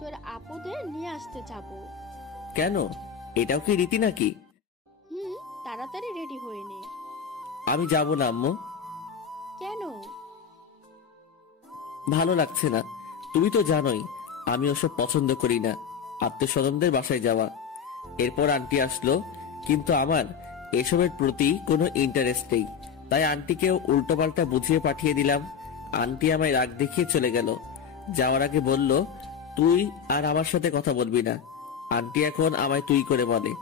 তোর আপুদের নিয়ে আসতে যাব। কেন? এটাও কি রীতি নাকি? তাড়াতাড়ি রেডি হয়ে নে। আমি যাব না আম্মু। কেন? ভালো লাগছে না। তুমি তো জানোই আমি ওসব পছন্দ করি না, আত্মীয়স্বজনদের বাসায় যাওয়া। এরপর আন্টি আসলো, কিন্তু আমার এসবের প্রতি কোনো ইন্টারেস্ট নেই, তাই আন্টিকেও উল্টোপাল্টা বুঝিয়ে পাঠিয়ে দিলাম। আন্টি আমায় রাগ দেখিয়ে চলে গেল। যাওয়ার আগে বলল, তুই আর আমার সাথে কথা বলবি না। আন্টি এখন আমায় তুই করে বলে।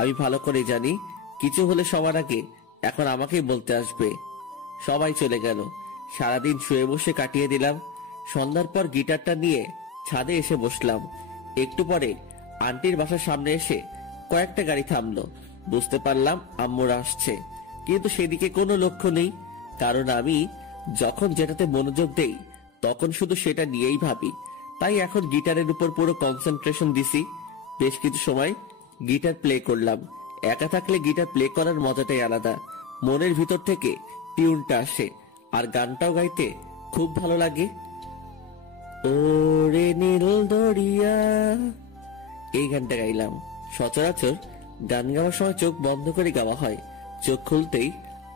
আমি ভালো করে জানি কিছু হলে সবার আগে এখন আমাকেই বলতে আসবে। সবাই চলে গেল। সারাদিন শুয়ে বসে কাটিয়ে দিলাম। সন্ধ্যার পর গিটারটা নিয়ে ছাদে এসে বসলাম। একটু পরে আন্টির বাসার সামনে এসে কয়েকটা গাড়ি থামলো। বুঝতে পারলাম আম্মুরা আসছে, কিন্তু সেদিকে কোনো লক্ষ্য নেই। কারণ আমি যখন যেটাতে মনোযোগ দেই তখন শুধু সেটা নিয়েই ভাবি। তাই এখন গিটারের উপর পুরো কনসেন্ট্রেশন দিছি। বেশ কিছু সময় গিটার প্লে করলাম। একা থাকলে গিটার প্লে করার মজাটাই আলাদা। মনের ভিতর থেকে টিউনটা আসে আর গানটাও গাইতে খুব ভালো লাগে। ওরে নীল দরিয়া, এই গানটা গাইলাম। সচরাচর গান গাওয়ার সময় চোখ বন্ধ করে গাওয়া হয়। চোখ খুলতেই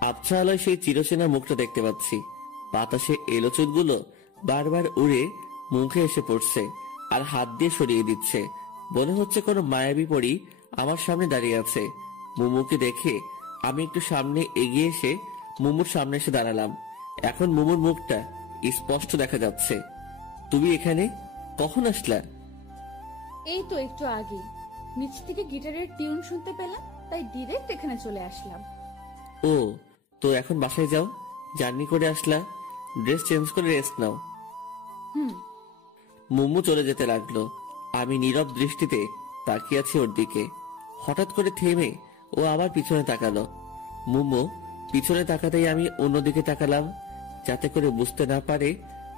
আবছা আলোয় সেই চিরচেনা মুখটা দেখতে পাচ্ছি। বাতাসে এলো চুলগুলো বারবার উড়ে মুখে এসে পড়ছে আর হাত দিয়ে সরিয়ে দিচ্ছে। মনে হচ্ছে কোনো মায়াবী পরী আমার সামনে দাঁড়িয়ে আছে। মুমুকে দেখে আমি একটু সামনে এগিয়ে এসে মুমুর সামনে এসে দাঁড়ালাম। এখন মুমুর মুখটা স্পষ্ট দেখা যাচ্ছে। তুমি এখানে কখন আসলা? এই তো একটু আগে নিচ থেকে গিটারের টিউন শুনতে পেলাম, তাই ডিরেক্ট এখানে চলে আসলাম। ও, তো এখন বাসায় যাও। জার্নি করে আসলা, ড্রেস চেঞ্জ করে রেস্ট নাও। হুম। মুমু চলে যেতে লাগলো। আমি নীরব দৃষ্টিতে তাকিয়ে আছি ওর দিকে। হঠাৎ করে থেমে ও আবার পিছনে তাকালো। মুমু পিছনে তাকাতেই আমি অন্যদিকে তাকালাম, যাতে করে বুঝতে না পারে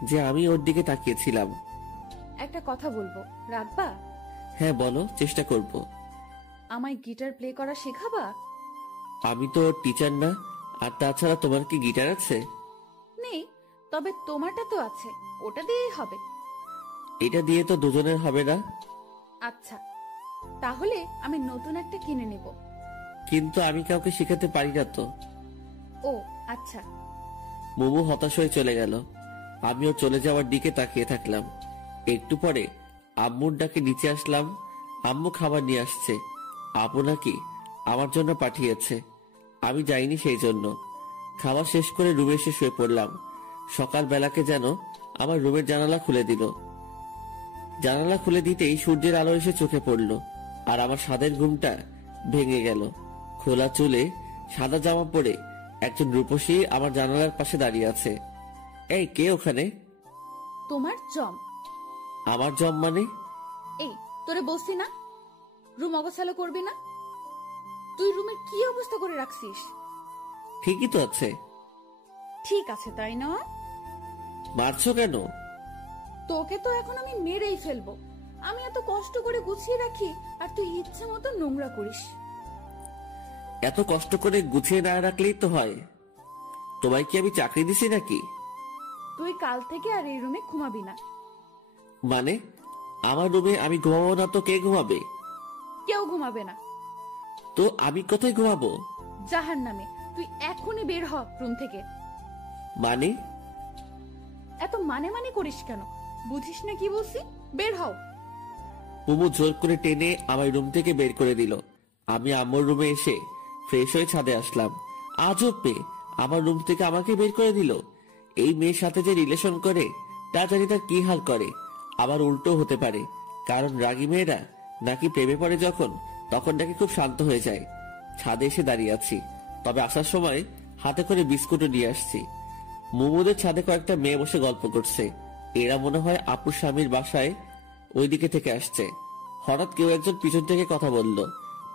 যে আমি ওর দিকে তাকিয়েছিলাম। একটা কথা বলবো, রাখবা? হ্যাঁ বলো, চেষ্টা করব। আমায় গিটার প্লে করা শেখাবা? আমি তো টিচার না। আর তাছাড়া তোমার কি গিটার আছে? নেই, তবে তোমারটা তো আছে, ওটা দিয়েই হবে। এটা দিয়ে তো দুজনের হবে না। আচ্ছা, তাহলে আমি নতুন একটা কিনে নেব। কিন্তু আমি কাউকে শেখাতে পারি না তো। ও আচ্ছা। মুমু হতাশ হয়ে চলে গেল। আমিও চলে যাওয়ার দিকে তাকিয়ে থাকলাম। একটু পরে আম্মুর ডাকে নিচে আসলাম। আম্মু খাবার নিয়ে আসছে। আপু নাকি আমার জন্য পাঠিয়েছে। আমি যাইনি সেই জন্য। খাওয়া শেষ করে রুমে এসে শুয়ে পড়লাম। সকাল বেলাকে যেন আমার রুমের জানালা খুলে দিল। জানালা খুলে দিতেই সূর্যের আলো এসে চোখে পড়ল আর আমার সাদের ঘুমটা ভেঙে গেল। খোলা চুলে সাদা জামা পরে একজন রূপসী আমার জানালার পাশে দাঁড়িয়ে আছে। এই, কে ওখানে? তোমার জম। আমার জম মানে? এই, তোরে বলছি না রুম অগোছালো করবি না? তুই রুমের কি অবস্থা করে রাখছিস? ঠিকই তো আছে। ঠিক আছে, তাই না? মারছো কেন? তোকে তো এখন আমি মেরেই ফেলবো। আমি এত কষ্ট করে গুছিয়ে রাখি আর তুই ইচ্ছে মতো নোংরা করিস। এত কষ্ট করে গুছিয়ে না রাখলেই তো হয়। তোমায় কি আমি চাকরি দিছি নাকি? তুই কাল থেকে আর এই রুমে ঘুমাবি না। মানে আমার রুমে আমি ঘুমাবো না তো কে ঘুমাবে? কেউ ঘুমাবে না। তো আমি কোথায় ঘুমাবো? জাহান্নামে। তুই এখনই বের হ রুম থেকে। মানে? এত মানে মানে করিস কেন? বুঝিস না কি বলছি? বের হও। মুমু জোর করে টেনে আমার রুম থেকে বের করে দিল। আমি আম্মুর রুমে এসে ফ্রেশ হয়ে ছাদে আসলাম। আজব মেয়ে, আমার রুম থেকে আমাকে বের করে দিল। এই মেয়ের সাথে যে রিলেশন করে তা জানি তার কি হাল করে। আবার উল্টো হতে পারে, কারণ রাগী মেয়েরা নাকি প্রেমে পড়ে যখন, তখন নাকি খুব শান্ত হয়ে যায়। ছাদে এসে দাঁড়িয়ে আছি, তবে আসার সময় হাতে করে বিস্কুটও নিয়ে আসছি। মুমুদের ছাদে কয়েকটা মেয়ে বসে গল্প করছে। এরা মনে হয় আপুর স্বামীর বাসায় ওইদিকে থেকে আসছে। হঠাৎ কেউ একজন পিছন থেকে কথা বলল।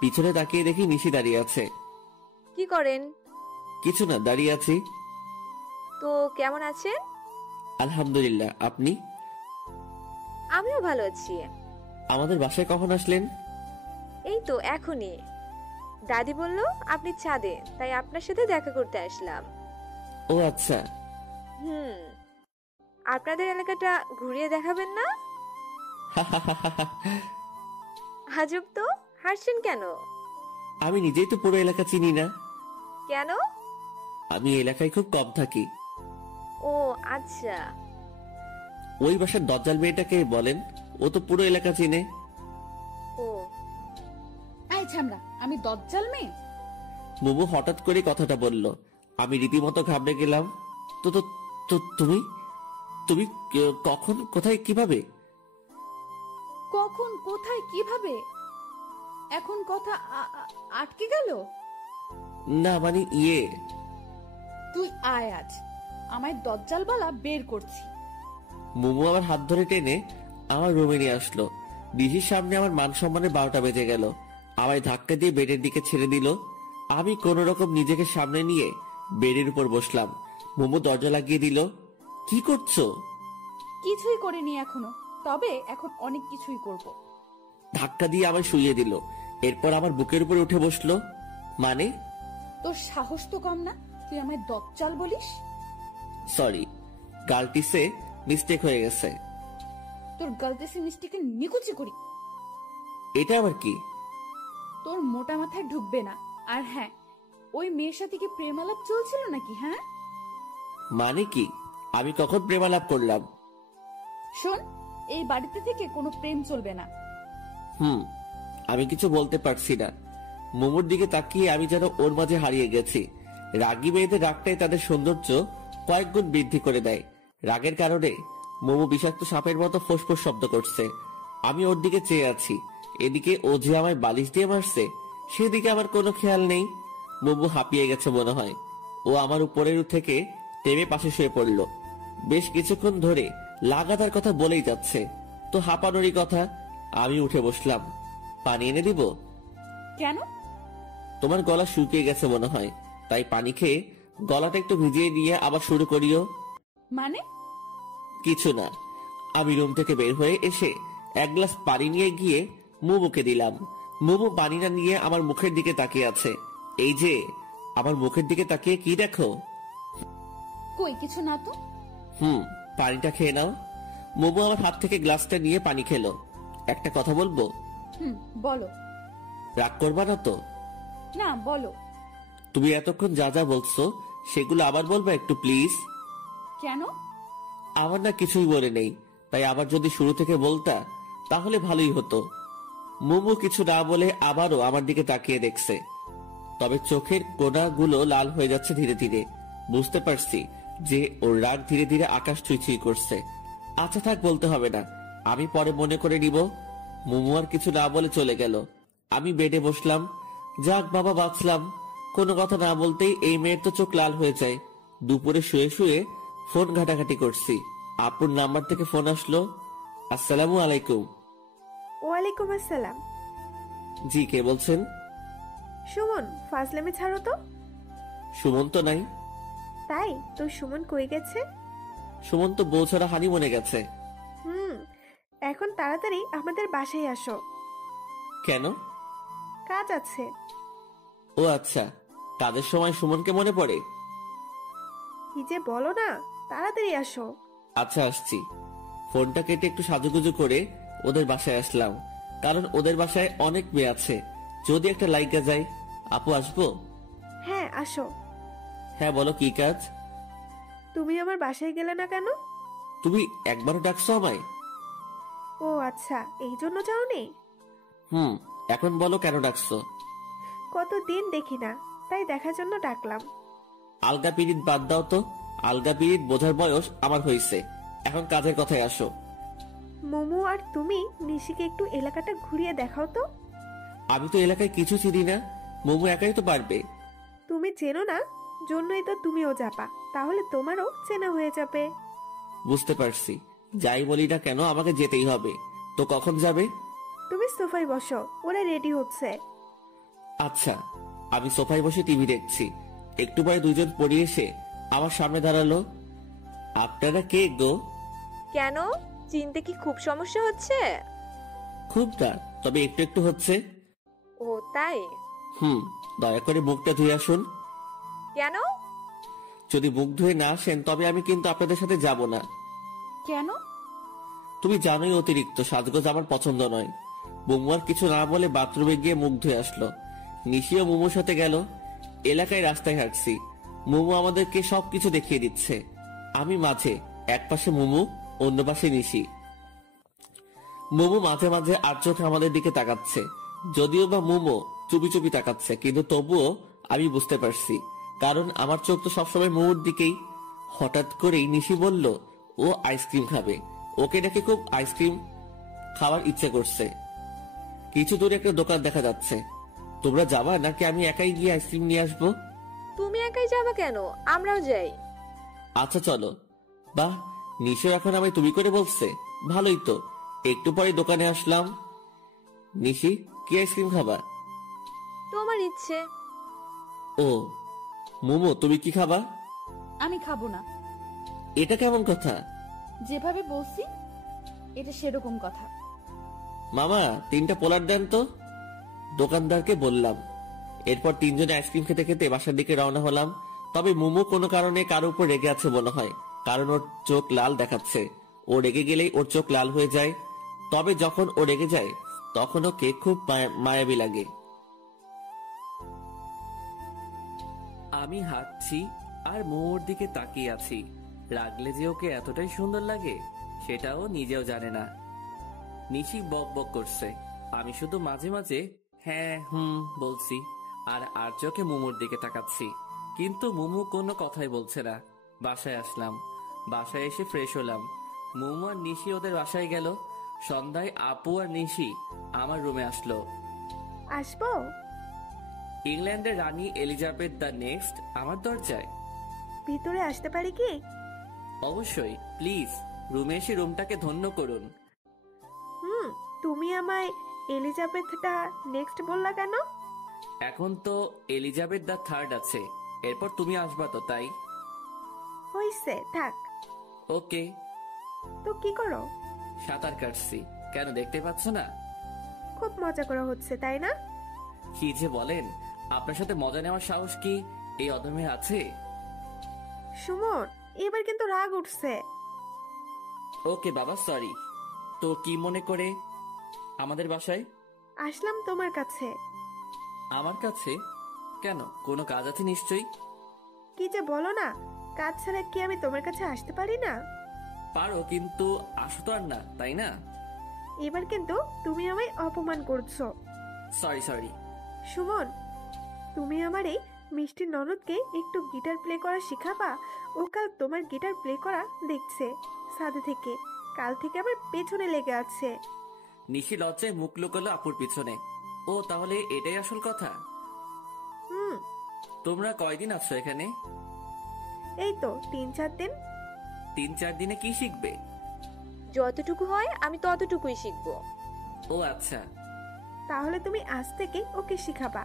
পিছনে তাকিয়ে দেখি নিশি দাঁড়িয়ে আছে। কি করেন? কিছু না, দাঁড়িয়ে আছি। তো কেমন আছেন? আলহামদুলিল্লাহ, আপনি? আমিও ভালো আছি। আমাদের বাসায় কখন আসলেন? এই তো এখনই। দাদি বলল আপনি ছাদে, তাই আপনার সাথে দেখা করতে আসলাম। ও আচ্ছা। আপনাদের এলাকাটা ঘুরিয়ে দেখাবেন না? আজব তো, হাসছেন কেন? আমি নিজেই তো পুরো এলাকা চিনি না। কেন? আমি এলাকায় খুব কম থাকি। ও আচ্ছা। ওই বাসার দজ্জাল মেয়েটাকে বলেন, ও তো পুরো এলাকা চিনে। ও এই ছামড়া, আমি দজ্জাল মেয়ে? মুমু হঠাৎ করে কথাটা বলল। আমি রীতিমতো ঘাবড়ে গেলাম। তো তো তো তুমি তুমি কখন, কোথায়, কিভাবে? কখন, কোথায়, কিভাবে? এখন কথা আটকে গেল? না মানে তুই আয়, আজ আমায় দজ্জালবালা বের করছি। মোমো আমার হাত ধরে টেনে আমার রুমে নিয়ে আসলো। নিশির সামনে আমার মান সম্মানের 12টা বেজে গেল। আমায় ধাক্কা দিয়ে বেডের দিকে ছেড়ে দিল। আমি কোন রকম নিজেকে সামনে নিয়ে বেডের উপর বসলাম। মোমো দরজা লাগিয়ে দিল। কি করছো? কিছুই করিনি এখনো, তবে এখন অনেক কিছুই করব। ধাক্কা দিয়ে আমায় শুইয়ে দিল। এরপর আমার বুকের উপর উঠে বসলো। মানে? তোর সাহস তো কম না, তুই আমায় দজ্জাল বলিস? সরি, গালটিসে মিস্টেক হয়ে গেছে। তোর গলতেসি মিষ্টিকে নিকুচি করি। এটা আবার কি? তোর মোটা মাথায় ঢুকবে না। আর হ্যাঁ, ওই মেয়ের সাথে কি প্রেমালাপ চলছিল নাকি? হ্যাঁ, মানে কি? আমি কখন প্রেমালাপ করলাম? শোন, এই বাড়িতে থেকে কোনো প্রেম চলবে না। আমি কিছু বলতে পারছি না। মোমোর দিকে তাকিয়ে আমি যেন ওর মাঝে হারিয়ে গেছি। রাগী মেয়েদের রাগটাই তাদের সৌন্দর্য কয়েক গুণ বৃদ্ধি করে দেয়। রাগের কারণে মোমো বিষাক্ত সাপের মতো ফোঁসফোঁস শব্দ করছে। আমি ওর দিকে চেয়ে আছি। এদিকে ও যে আমায় বালিশ দিয়ে মারছে, সেদিকে আমার কোনো খেয়াল নেই। মোমো হাঁপিয়ে গেছে মনে হয়। ও আমার উপরের থেকে টেনে পাশে শুয়ে পড়ল। বেশ কিছুক্ষণ ধরে লাগাতার কথা বলেই যাচ্ছে। তো হাঁপানোরই কথা। আমি উঠে বসলাম। পানি এনে দিব? কেন? তোমার গলা শুকিয়ে গেছে মনে হয়, তাই পানি খেয়ে গলাটা একটু ভিজিয়ে নিয়ে আবার শুরু করিও। মানে? কিছু না। আমি রুম থেকে বের হয়ে এসে এক গ্লাস পানি নিয়ে গিয়ে মোমোকে দিলাম। মোমো পানিটা নিয়ে আমার মুখের দিকে তাকিয়ে আছে। এই যে, আমার মুখের দিকে তাকিয়ে কি দেখো? কই কিছু না তো। পানিটা খেয়ে নাও। মোমো আমার হাত থেকে গ্লাসটা নিয়ে পানি খেলো। একটা কথা বলবো? বলো। রাগ করবা না তো? না, বলো। তুমি এতক্ষণ যা যা বলছো সেগুলো আবার বলবা একটু প্লিজ। কেন? আমার না কিছুই বলে নেই, তাই আবার যদি শুরু থেকে বলতা তাহলে ভালোই হতো। মোমো কিছু না বলে আবারও আমার দিকে তাকিয়ে দেখছে, তবে চোখের কোণাগুলো লাল হয়ে যাচ্ছে ধীরে ধীরে। বুঝতে পারছি যে ওর রাগ ধীরে ধীরে আকাশ ছুঁই করছে। আচ্ছা থাক, বলতে হবে না, আমি পরে মনে করে নিব। মোমো আর কিছু না বলে চলে গেল। আমি বেডে বসলাম। যাক বাবা, বাঁচলাম। কোনো কথা না বলতেই এই মেয়ের তো চোখ লাল হয়ে যায়। দুপুরে শুয়ে শুয়ে ফোন ঘাটাঘাটি করছি। আপুর নাম্বার থেকে ফোন আসলো। আসসালামু আলাইকুম। ওয়ালাইকুম আসসালাম। জি, কে বলছেন? সুমন, ফাজলামি ছাড়ো তো। সুমন তো নাই। তাই তো? সুমন কই গেছে? সুমন তো বউ ছাড়া হানিমুনে গেছে। এখন তাড়াতাড়ি আমাদের বাসায় আসো। কেন? কাজ আছে। ও আচ্ছা, কাজের সময় সুমনকে মনে পড়ে? কি যে বলো না, তাড়াতাড়ি আসো। আচ্ছা, আসছি। ফোনটা কেটে একটু সাজুগুজু করে ওদের বাসায় আসলাম, কারণ ওদের বাসায় অনেক মেয়ে আছে, যদি একটা লাইকা যায়। আপু, আসবো? হ্যাঁ, আসো। হ্যাঁ, বলো কি কাজ? তুমি আমার বাসায় গেলে না কেন? তুমি একবারও ডাকছো আমায়? ও আচ্ছা, এই জন্য যাওনি? এখন বলো কেন ডাকছো? কতদিন দেখি না, তাই দেখার জন্য ডাকলাম। আলগা পিরিত বাদ দাও তো। আলগা পিরিত বোঝার বয়স আমার হয়েছে, এখন কাজের কথায় আসো। মোমো আর তুমি নিশিকে একটু এলাকাটা ঘুরিয়ে দেখাও তো। আমি তো এলাকায় কিছু চিনি না, মোমো একাই তো পারবে। তুমি চেনো না, জন্যই তো তুমিও যাবা, তাহলে তোমারও চেনা হয়ে যাবে। বুঝতে পারছি, যাই বলি না কেন আমাকে যেতেই হবে। তো কখন যাবে? তুমি সোফায় বসো, ওরা রেডি হচ্ছে। আচ্ছা। আমি সোফায় বসে টিভি দেখছি। একটু পরে দুজন পড়ে এসে আমার সামনে দাঁড়ালো। আপনারা কে গো? কেন, চিনতে কি খুব সমস্যা হচ্ছে? খুব না, তবে একটু একটু হচ্ছে। ও তাই? দয়া করে মুখটা ধুয়ে আসুন। কেন? যদি মুখ ধুয়ে না আসেন তবে আমি কিন্তু আপনাদের সাথে যাব না। কেন? তুমি জানোই অতিরিক্ত সাজগোজ আমার পছন্দ নয়। মোমো আর কিছু না বলে বাথরুমে গিয়ে মুখ ধুয়ে আসলো। নিশিও মোমোর সাথে গেল। এলাকায় রাস্তায় হাঁটছি, মোমো আমাদেরকে সবকিছু দেখিয়ে দিচ্ছে। আমি মাঝে, এক পাশে মোমো, অন্য পাশে নিশি। মোমো মাঝে মাঝে আর চোখে আমাদের দিকে তাকাচ্ছে, যদিও বা মোমো চুপি চুপি তাকাচ্ছে, কিন্তু তবুও আমি বুঝতে পারছি, কারণ আমার চোখ তো সবসময় মোমোর দিকেই। হঠাৎ করেই নিশি বলল ও আইসক্রিম খাবে, ওকে নাকি খুব আইসক্রিম খাবার ইচ্ছে করছে। কিছু দূরে একটা দোকান দেখা যাচ্ছে। তোমরা যাবা নাকি আমি একাই গিয়ে আইসক্রিম নিয়ে আসবো? তুমি একাই যাবা কেন, আমরাও যাই। আচ্ছা চলো। বাহ, নিশো এখন আমায় তুমি করে বলছে, ভালোই তো। একটু পরে দোকানে আসলাম। নিশি, কি আইসক্রিম খাবা? তোমার ইচ্ছে। ও মোমো, তুমি কি খাবা? আমি খাবো না। এটা কেমন কথা? যেভাবে বলছি এটা সেরকম কথা। মামা, 3টা পোলার দেন তো। দোকানদারকে বললাম। এরপর 3জনে আইসক্রিম খেতে খেতে বাসার দিকে রওনা হলাম। তবে মোমো কোনো কারণে কারো উপর রেগে আছে মনে হয়, কারণ ওর চোখ লাল দেখাচ্ছে। ও রেগে গেলেই ওর চোখ লাল হয়ে যায়। তবে যখন ও রেগে যায় তখন ওকে খুব মায়াবী লাগে। আমি হাঁটছি আর মোমোর দিকে তাকিয়ে আছি। রাগলে যে ওকে এতটাই সুন্দর লাগে সেটাও নিজেও জানে না। নিশি বক বক করছে, আমি শুধু মাঝে মাঝে হ্যাঁ বলছি আর চোখে মোমোর দিকে তাকাচ্ছি। কিন্তু মোমো কোনো কথাই বলছে না। বাসায় আসলাম। বাসায় এসে ফ্রেশ হলাম। মোমো আর নিশি ওদের বাসায় গেল। সন্ধ্যায় আপু আর নিশি আমার রুমে আসলো। আসবো? ইংল্যান্ডের রানী এলিজাবেথ দ্য নেক্সট আমার দরজায়। ভিতরে আসতে পারি কি? অবশ্যই, প্লিজ রুমে এসে রুমটাকে ধন্য করুন। তুমি আমায় এলিজাবেথটা নেক্সট বললা কেন? এখন তো এলিজাবেথ দ্য থার্ড আছে, এরপর তুমি আসবা তো, তাই। হইছে, থাক। ওকে। তো কি করো? সাঁতার কাটছি। কেন, দেখতে পাচ্ছ না? খুব মজা করা হচ্ছে, তাই না? কি যে বলেন, আপনার সাথে মজা নেওয়ার সাহস কি এই অদমের আছে? সুমন, এবার কিন্তু রাগ উঠছে। ওকে বাবা, সরি। তো কি মনে করে আমাদের বাসায় আসলাম তোমার কাছে। আমার কাছে কেন, কোনো কাজ আছে নিশ্চয়ই। কি যে বলো না, কাজ ছাড়া কি আমি তোমার কাছে আসতে পারি না? পারো, কিন্তু আসো তো আর না, তাই না? এবার কিন্তু তুমি আমায় অপমান করছো। সরি। সুমন, তুমি আমার এই মিষ্টি ননদকে একটু গিটার প্লে করা শিখাবা। ও কাল তোমার গিটার প্লে করা দেখছে সাথে থেকে, কাল থেকে আমার পেছনে লেগে আছে। নিশি লজ্জায় মুখ লুকালো আপুর পিছনে। ও তাহলে এটাই আসল কথা? তোমরা কয়দিন আছো এখানে? এই তো 3-4 দিন। 3-4 দিনে কি শিখবে? যতটুকু হয় আমি ততটুকুই শিখবো। ও আচ্ছা। তাহলে তুমি আজ থেকে ওকে শিখাবা।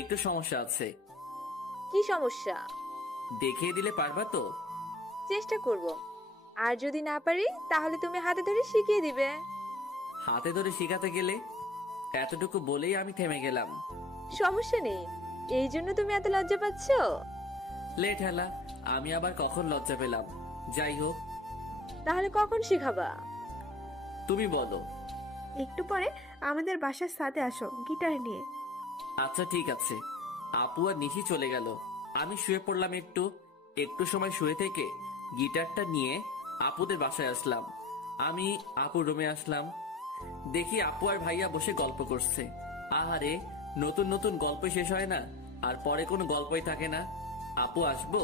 একটু সমস্যা আছে। কি সমস্যা? দেখিয়ে দিলে পারবা তো? চেষ্টা করব। আর যদি না পারি তাহলে তুমি হাতে ধরে শিখিয়ে দিবে। হাতে ধরে শিখাতে গেলে? এতটুকু বলেই আমি থেমে গেলাম। সমস্যা নেই, এই জন্য তুমি এত লজ্জা পাচ্ছ? লেট হেলা, আমি আবার কখন লজ্জা পেলাম? যাই হোক। তাহলে কখন শিখাবা? তুমি বলো। একটু পরে আমাদের বাসার সাথে আসো গিটার নিয়ে। আচ্ছা ঠিক আছে। আপু আর নিশি চলে গেল। আমি শুয়ে পড়লাম। একটু সময় শুয়ে থেকে গিটারটা নিয়ে আপুদের বাসায় আসলাম। আমি আপুর রুমে আসলাম। দেখি আপু আর ভাইয়া বসে গল্প করছে। আহারে, নতুন নতুন গল্প শেষ হয় না, আর পরে কোনো গল্পই থাকে না। আপু আসবো?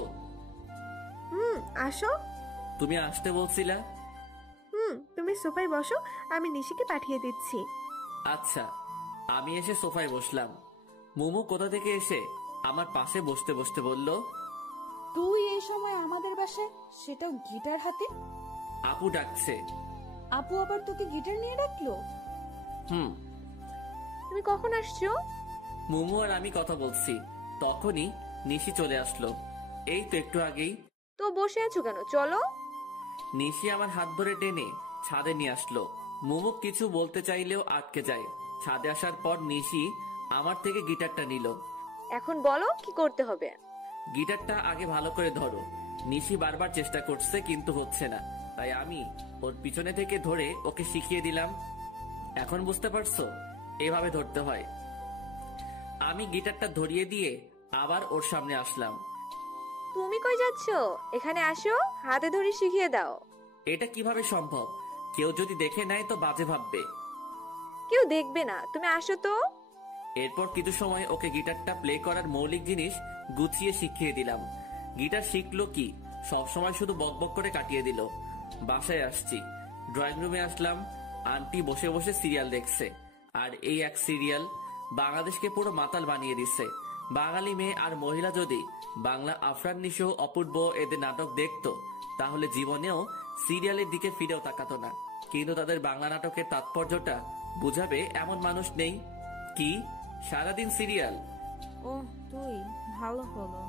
আসো। তুমি আসতে বলছিলা। তুমি সোফায় বসো, আমি নিশিকে পাঠিয়ে দিচ্ছি। আচ্ছা। আমি এসে সোফায় বসলাম। মোমো কোথা থেকে এসে আমার পাশে বসতে বসতে বলল, তুই এই সময় আমাদের বাসায়, সেটাও গিটার হাতে? আপু ডাকছে। আপু আবার তোকে গিটার নিয়ে ডাকলো? তুমি কখন আসছো? মোমো আর আমি কথা বলছি, তখনই নিশি চলে আসলো। এই তো একটু আগেই। তো বসে আছো কেন, চলো। নিশি আমার হাত ধরে টেনে ছাদে নিয়ে আসলো। মোমো কিছু বলতে চাইলেও আটকে যায়। ছাদে আসার পর নিশি আমার থেকে গিটারটা নিল। এখন বলো কি করতে হবে। গিটারটা আগে ভালো করে ধরো। নিশি বারবার চেষ্টা করছে কিন্তু হচ্ছে না, তাই আমি ওর পিছনে থেকে ধরে ওকে শিখিয়ে দিলাম। এখন বুঝতে পারছো, এভাবে ধরতে হয়। আমি গিটারটা ধরিয়ে দিয়ে আবার ওর সামনে আসলাম। তুমি কই যাচ্ছ? এখানে আসো, হাতে ধরে শিখিয়ে দাও। এটা কিভাবে সম্ভব? কেউ যদি দেখে নেয় তো বাজে ভাববে। কেউ দেখবে না, তুমি আসো তো। এরপর কিছু সময় ওকে গিটারটা প্লে করার মৌলিক জিনিস গুছিয়ে শিখিয়ে দিলাম। গিটার শিখলো কি, সবসময় শুধু বকবক করে কাটিয়ে দিল। বাসায় আসছি, ড্রয়িং রুমে আসলাম। আন্টি বসে বসে সিরিয়াল দেখছে। আর এই এক সিরিয়াল বাংলাদেশকে পুরো মাতাল বানিয়ে দিচ্ছে। বাঙালি মেয়ে আর মহিলা যদি বাংলা আফরান নিশো, অপূর্ব এদের নাটক দেখতো তাহলে জীবনেও সিরিয়ালের দিকে ফিরেও তাকাতো না। কিন্তু তাদের বাংলা নাটকের তাৎপর্যটা বুঝাবে এমন মানুষ নেই। কি সারাদিন সিরিয়াল? ও তুই, ভালো হলো।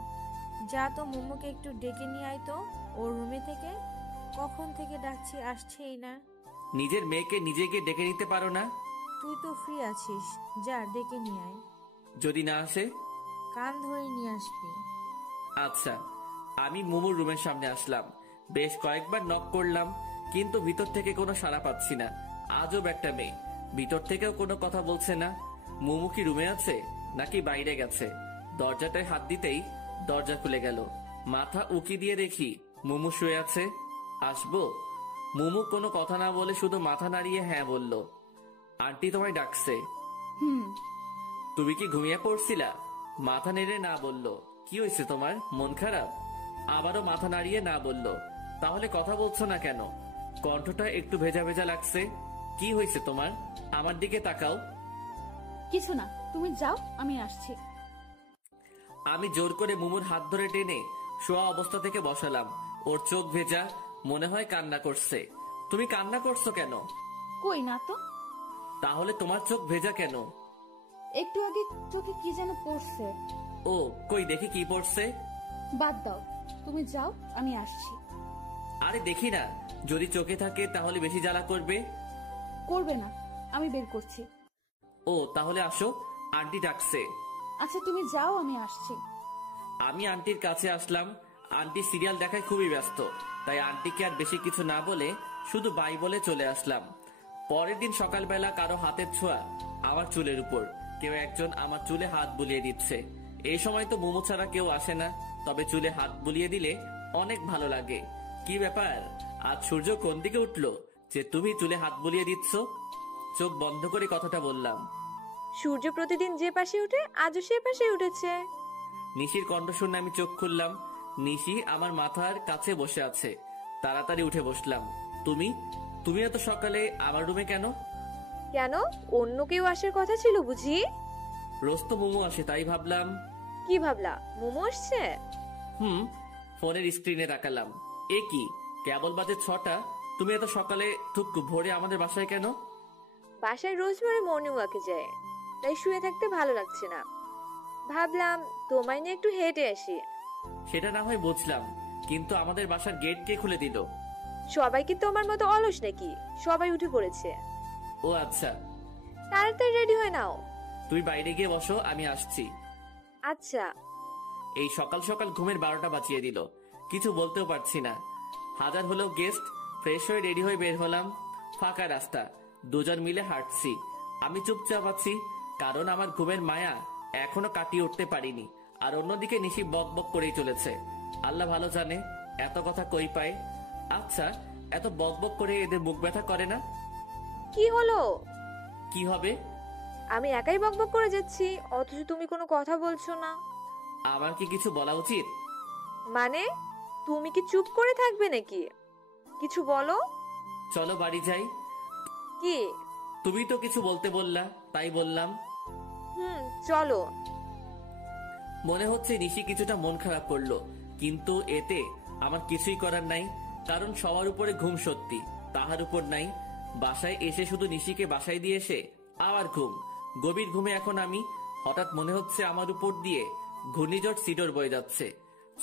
যা তো মোমোকে একটু ডেকে নিয়ে আয় তো ওর রুমে থেকে। কখন থেকে ডাকছি, আসছেই না। নিজের মেয়েকে নিজে গিয়ে ডেকে নিতে পারো না? তুই তো ফ্রি আছিস, যা ডেকে নিয়ে আয়। যদি না আসে? কান ধরে নিয়ে আসবি। আচ্ছা। আমি মুমুর রুমের সামনে আসলাম। বেশ কয়েকবার নক করলাম, কিন্তু ভিতর থেকে কোনো সাড়া পাচ্ছি না। আজব একটা মেয়ে, ভিতর থেকেও কোনো কথা বলছে না। মুমু কি রুমে আছে নাকি বাইরে গেছে? দরজাটায় হাত দিতেই দরজা খুলে গেল। মাথা উকি দিয়ে দেখি মুমু শুয়ে আছে। আসবো? মুমু কোনো কথা না বলে শুধু মাথা নাড়িয়ে হ্যাঁ বলল। আন্টি তোমায় ডাকছে। হুম। তুমি কি ঘুমিয়ে পড়ছিলা? মাথা নেড়ে না বলল। কি হয়েছে তোমার, মন খারাপ? আবারও মাথা নাড়িয়ে না বলল। তাহলে কথা বলছো না কেন? কণ্ঠটা একটু ভেজা ভেজা লাগছে। কি হয়েছে তোমার? আমার দিকে তাকাও। কিছু না, তুমি যাও, আমি আসছি। আমি জোর করে মুমুর হাত ধরে টেনে শোয়া অবস্থা থেকে বসালাম। ওর চোখ ভেজা, মনে হয় কান্না করছে। তুমি কান্না করছো কেন? কই না তো। তাহলে তোমার চোখ ভেজা কেন? একটু আগে চোখে কি যেন পড়ছে। ও কই দেখি কি পড়ছে। বাদ দাও, তুমি যাও, আমি আসছি। আরে দেখি না, যদি চোখে থাকে তাহলে বেশি জ্বালা করবে। করবে না, আমি বের করছি। ও তাহলে আসো, আন্টি ডাকছে। আচ্ছা তুমি যাও, আমি আসছি। আমি আন্টির কাছে আসলাম। আন্টি সিরিয়াল দেখায় খুবই ব্যস্ত, তাই আন্টিকে আর বেশি কিছু না বলে শুধু বাই বলে চলে আসলাম। পরের দিন সকালবেলা কারো হাতের ছোঁয়া আমার চুলের উপর। কেউ একজন আমার চুলে হাত বুলিয়ে দিচ্ছে। এই সময় তো মোমো ছাড়া কেউ আসে না, তবে চুলে হাত বুলিয়ে দিলে অনেক ভালো লাগে। কি ব্যাপার, আজ সূর্য কোন দিকে উঠলো যে তুমি চুলে হাত বুলিয়ে দিচ্ছ? চোখ বন্ধ করে কথাটা বললাম। সূর্য প্রতিদিন যে পাশে উঠে আজও সে পাশে উঠেছে। নিশির কণ্ঠ শুনে আমি চোখ খুললাম। নিশি আমার মাথার কাছে বসে আছে। তাড়াতাড়ি উঠে বসলাম। তুমি তুমি এত সকালে আমার রুমে কেন? কেন, অন্য কেউ আসার কথা ছিল বুঝি? রোজ তো মোমো আসে, তাই ভাবলাম। কি ভাবলা, মোমো আসছে? ফোনের স্ক্রিনে তাকালাম। এ কি, কেবল বাজে 6টা। তুমি এত সকালে ভোরে আমাদের বাসায় কেন? বাসায় রোজ ভোরে মর্নিং ওয়াকে যায়, তাই শুয়ে থাকতে ভালো লাগছে না। ভাবলাম তোমায় নিয়ে একটু হেঁটে আসি। সেটা না হয় বুঝলাম, কিন্তু আমাদের বাসার গেট কে খুলে দিল? সবাই কি তোমার মতো অলস নাকি? সবাই উঠে পড়েছে। ও আচ্ছা। তাড়াতাড়ি রেডি হয়ে নাও। তুই বাইরে গিয়ে বসো, আমি আসছি। আচ্ছা। এই সকাল সকাল ঘুমের 12টা বাজিয়ে দিল। কিছু বলতেও পারছি না। হাজার হলেও গেস্ট। ফ্রেশ হয়ে রেডি হয়ে বের হলাম। ফাঁকা রাস্তা, দুজন মিলে হাঁটছি। আমি চুপচাপ আছি, কারণ আমার ঘুমের মায়া এখনো কাটিয়ে উঠতে পারিনি। আর অন্যদিকে নিশি বক বক করেই চলেছে। আল্লাহ ভালো জানে এত কথা কই পায়। আচ্ছা, এত বক বক করে এদের মুখ ব্যথা করে না? কি হলো? কি হবে? আমি একাই বকবক করে যাচ্ছি, অথচ তুমি কোনো কথা বলছো না। আমার কি কিছু বলা উচিত? মানে তুমি কি চুপ করে থাকবে নাকি? কিছু বলো। চলো বাড়ি যাই। কি? তুমি তো কিছু বলতে বললা, তাই বললাম। চলো। মনে হচ্ছে নিশি কিছুটা মন খারাপ করলো, কিন্তু এতে আমার কিছুই করার নাই। কারণ সবার উপরে ঘুম সত্যি, তাহার উপর নাই। বাসায় এসে শুধু নিশিকে বাসায় দিয়ে এসে আবার ঘুম। গভীর ঘুমে এখন আমি। হঠাৎ মনে হচ্ছে আমার উপর দিয়ে ঘূর্ণিঝড় সিডর বয়ে যাচ্ছে।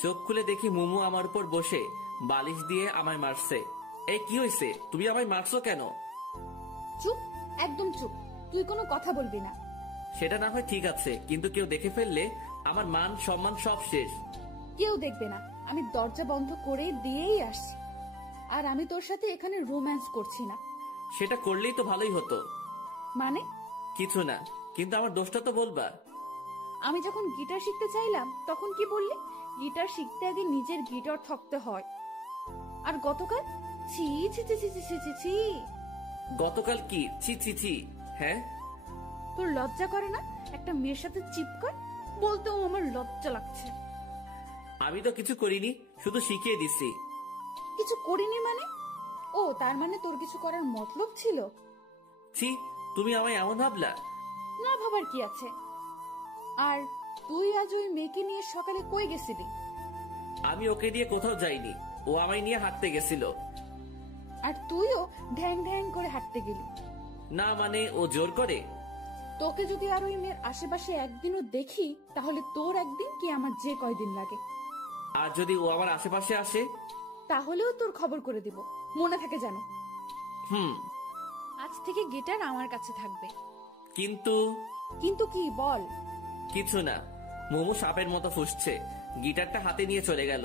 চোখ খুলে দেখি মুমু আমার উপর বসে বালিশ দিয়ে আমায় মারছে। এই কি হয়েছে, তুমি আমায় মারছো কেন? চুপ, একদম চুপ, তুই কোনো কথা বলবি না। সেটা না হয় ঠিক আছে, কিন্তু কেউ দেখে ফেললে আমার মান সম্মান সব শেষ। কেউ দেখবে না, আমি দরজা বন্ধ করে দিয়েই আসছি। আর আমি তোর সাথে এখানে রোম্যান্স করছি না। সেটা করলেই তো ভালোই হতো। মানে? কিছু না, কিন্তু আমার দোষটা তো বলবা। আমি যখন গিটার শিখতে চাইলাম তখন কি বললি? গিটার শিখতে আগে নিজের গিটার থাকতে হয়। আর গতকাল ছি ছি ছি ছি ছি ছি ছি। গতকাল কি ছি ছি ছি? হ্যাঁ, তোর লজ্জা করে না একটা মেয়ের সাথে চিপকার? বলতেও আমার লজ্জা লাগছে। আমি তো কিছু করিনি, শুধু শিখিয়ে দিছি। কিছু করিনি মানে? ও তার মানে তোর কিছু করার মতলব ছিল? ছি, তুমি আমায় এমন ভাবলা? না ভাবার কি আছে? আর তুই আজ ওই মেয়েকে নিয়ে সকালে কই গেছিলি? আমি ওকে দিয়ে কোথাও যাইনি, ও আমায় নিয়ে হাঁটতে গেছিল। আর তুইও ঢ্যাং ঢ্যাং করে হাঁটতে গেলি? না মানে ও জোর করে। তোকে যদি আর ওই মেয়ের আশেপাশে একদিনও দেখি, তাহলে তোর একদিন কি আমার যে কয়দিন লাগে। আর যদি ও আমার আশেপাশে আসে? তাহলেও তোর খবর করে দিব, মনে থাকে যেন। হুম। আজ থেকে গিটার আমার কাছে থাকবে। কিন্তু কিন্তু কি বল? কিছু না। মোমো সাপের মতো ফুসছে, গিটারটা হাতে নিয়ে চলে গেল।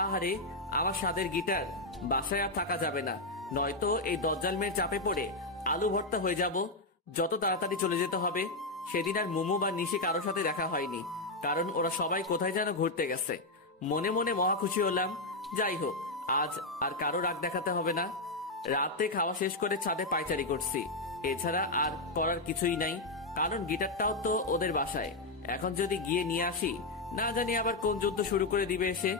আহারে, আমার স্বাদের গিটার। বাসায় আর থাকা যাবে না, নয়তো এই দজ্জাল মেয়ের চাপে পড়ে আলু ভর্তা হয়ে যাব। যত তাড়াতাড়ি চলে যেতে হবে। সেদিন আর মোমো বা নিশি কারোর সাথে দেখা হয়নি, কারণ ওরা সবাই কোথায় যেন ঘুরতে গেছে। মনে মনে মহা খুশি হলাম। যাই হোক, আজ আর কারো রাগ দেখাতে হবে না। রাতে খাওয়া শেষ করে ছাদে পায়চারি করছি, এছাড়া আর করার কিছুই নাই। কারণ গিটারটাও তো ওদের বাসায়। এখন যদি গিয়ে নিয়ে আসি, না জানি আবার কোন যুদ্ধ শুরু করে দিবে এসে।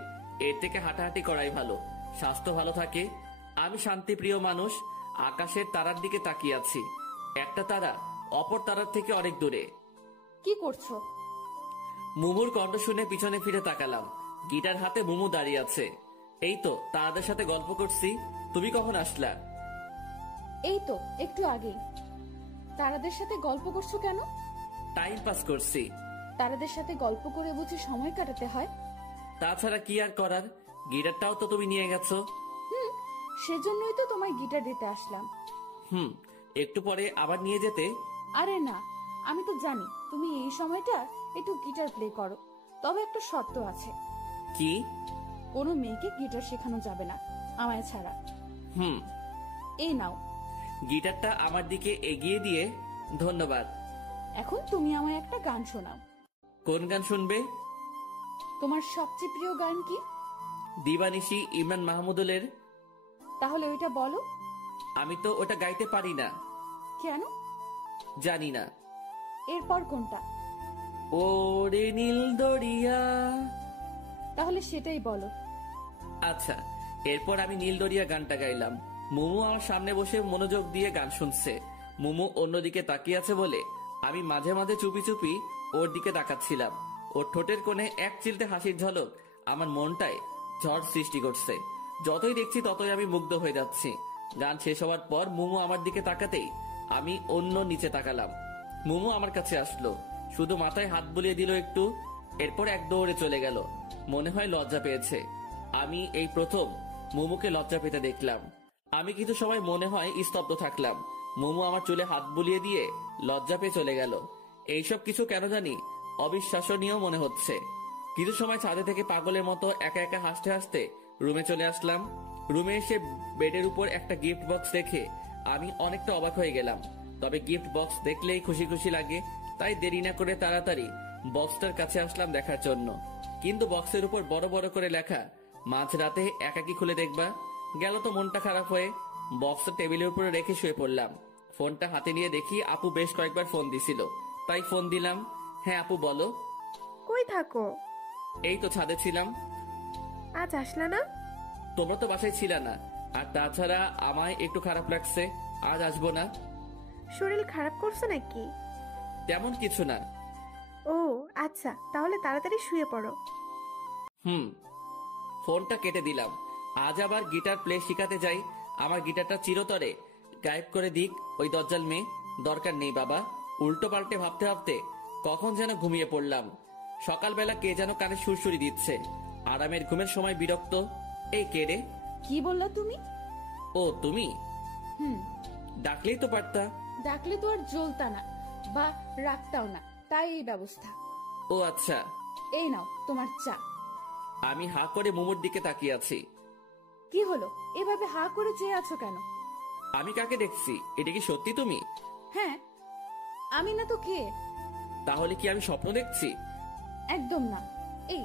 এর থেকে হাঁটাহাঁটি করাই ভালো, স্বাস্থ্য ভালো থাকে। আমি শান্তিপ্রিয় মানুষ। আকাশের তারার দিকে তাকিয়ে আছি। একটা তারা অপর তারার থেকে অনেক দূরে। কি করছো? মুমুর কণ্ঠ শুনে পিছনে ফিরে তাকালাম। গিটার হাতে মুমু দাঁড়িয়ে আছে। এই তো তারাদের সাথে গল্প করছি। তুমি কখন আসলা? এই তো একটু আগেই। তারাদের সাথে গল্প করছো কেন? টাইম পাস করছি। তারাদের সাথে গল্প করে বুঝি সময় কাটাতে হয়? তাছাড়া কি আর করার, গিটারটাও তো তুমি নিয়ে গেছো। সেজন্যই তো তোমায় গিটার দিতে আসলাম। একটু পরে আবার নিয়ে যেতে। আরে না, আমি তো জানি তুমি এই সময়টা একটু গিটার প্লে করো, তবে একটা শর্ত আছে। কি? কোনো মেয়েকে গিটার শেখানো যাবে না আমায় ছাড়া। এই নাও। গিটারটা আমার দিকে এগিয়ে দিয়ে ধন্যবাদ। এখন তুমি আমায় একটা গান শোনাও। কোন গান শুনবে? তোমার সবচেয়ে প্রিয় গান কি? দিবানিশি ইমরান মাহমুদুলের। তাহলে ওইটা বলো। আমি তো ওটা গাইতে পারি না। কেন? জানি না। এরপর কোনটা? ওরে নীল দরিয়া। তাহলে সেটাই বলো। আচ্ছা, এরপর আমি নীল দরিয়া গানটা গাইলাম। মুমু আমার সামনে বসে মনোযোগ দিয়ে গান শুনছে। মুমু অন্যদিকে তাকিয়ে আছে বলে আমি মাঝে মাঝে চুপি চুপি ওর দিকে তাকাচ্ছিলাম। ওর ঠোঁটের কোণে এক চিলতে হাসির ঝলক আমার মনটায় ঝড় সৃষ্টি করছে। যতই দেখছি ততই আমি মুগ্ধ হয়ে যাচ্ছি। গান শেষ হওয়ার পর মুমু আমার দিকে তাকাতেই আমি অন্য নিচে তাকালাম। মুমু আমার কাছে আসলো, শুধু মাথায় হাত বুলিয়ে দিল একটু, এরপর এক দৌড়ে চলে গেল। মনে হয় লজ্জা পেয়েছে। আমি এই প্রথম মুমুকে লজ্জা পেতে দেখলাম। আমি কিছু সময় মনে হয় স্তব্ধ থাকলাম। মুমু আমার চুলে হাত বুলিয়ে দিয়ে লজ্জা পেয়ে চলে গেল। এইসব কিছু কেন জানি অবিশ্বাসনীয় মনে হচ্ছে। কিছু সময় ছাদে থেকে পাগলের মতো একা একা হাসতে হাসতে রুমে চলে আসলাম। রুমে এসে বেডের উপর একটা গিফট বক্স দেখে আমি অনেকটা অবাক হয়ে গেলাম। তবে গিফট বক্স দেখলেই খুশি খুশি লাগে, তাই দেরি না করে তাড়াতাড়ি বক্সটার কাছে আসলাম দেখার জন্য। কিন্তু বক্সের উপর বড় বড় করে লেখা, মাঝরাতে একাকি খুলে দেখবা। গেল তো মনটা খারাপ হয়ে বক্সটা টেবিলের উপরে রেখে শুয়ে পড়লাম। ফোনটা হাতে নিয়ে দেখি আপু বেশ কয়েকবার ফোন দিছিল, তাই ফোন দিলাম। হ্যাঁ আপু বলো। কই থাকো? এই তো ছাদে ছিলাম। আজ আসলা না? তোমরা তো বাসায় ছিল না, আর তাছাড়া আমায় একটু খারাপ লাগছে, আজ আসবো না। শরীর খারাপ করছে নাকি? তেমন কিছু না। ও আচ্ছা, তাহলে তাড়াতাড়ি শুয়ে পড়ো। ফোনটা কেটে দিলাম। আজ আবার গিটার প্লে শিখাতে যাই। আমার গিটারটা চিরতরে গায়েব করে দিক ওই দজ্জাল মেয়ে। দরকার নেই বাবা। উল্টো পাল্টে ভাবতে ভাবতে কখন যেন ঘুমিয়ে পড়লাম। সকালবেলা কে যেন কানে সুরসুরি দিচ্ছে। আরামের ঘুমের সময় বিরক্ত। এই কে রে? কি বললা তুমি? ও তুমি? হুম। ডাকলেই তো পারতা। ডাকলে তো আর জ্বলতা না বা রাখতাও না, তাই এই ব্যবস্থা। ও আচ্ছা। এই নাও তোমার চা। আমি হা করে মোমোর দিকে তাকিয়ে আছি। কি হলো, এভাবে হা করে চেয়ে আছো কেন? আমি কাকে দেখছি? এটা কি সত্যি তুমি? হ্যাঁ, আমি না তো কে? তাহলে কি আমি স্বপ্ন দেখছি? একদম না। এই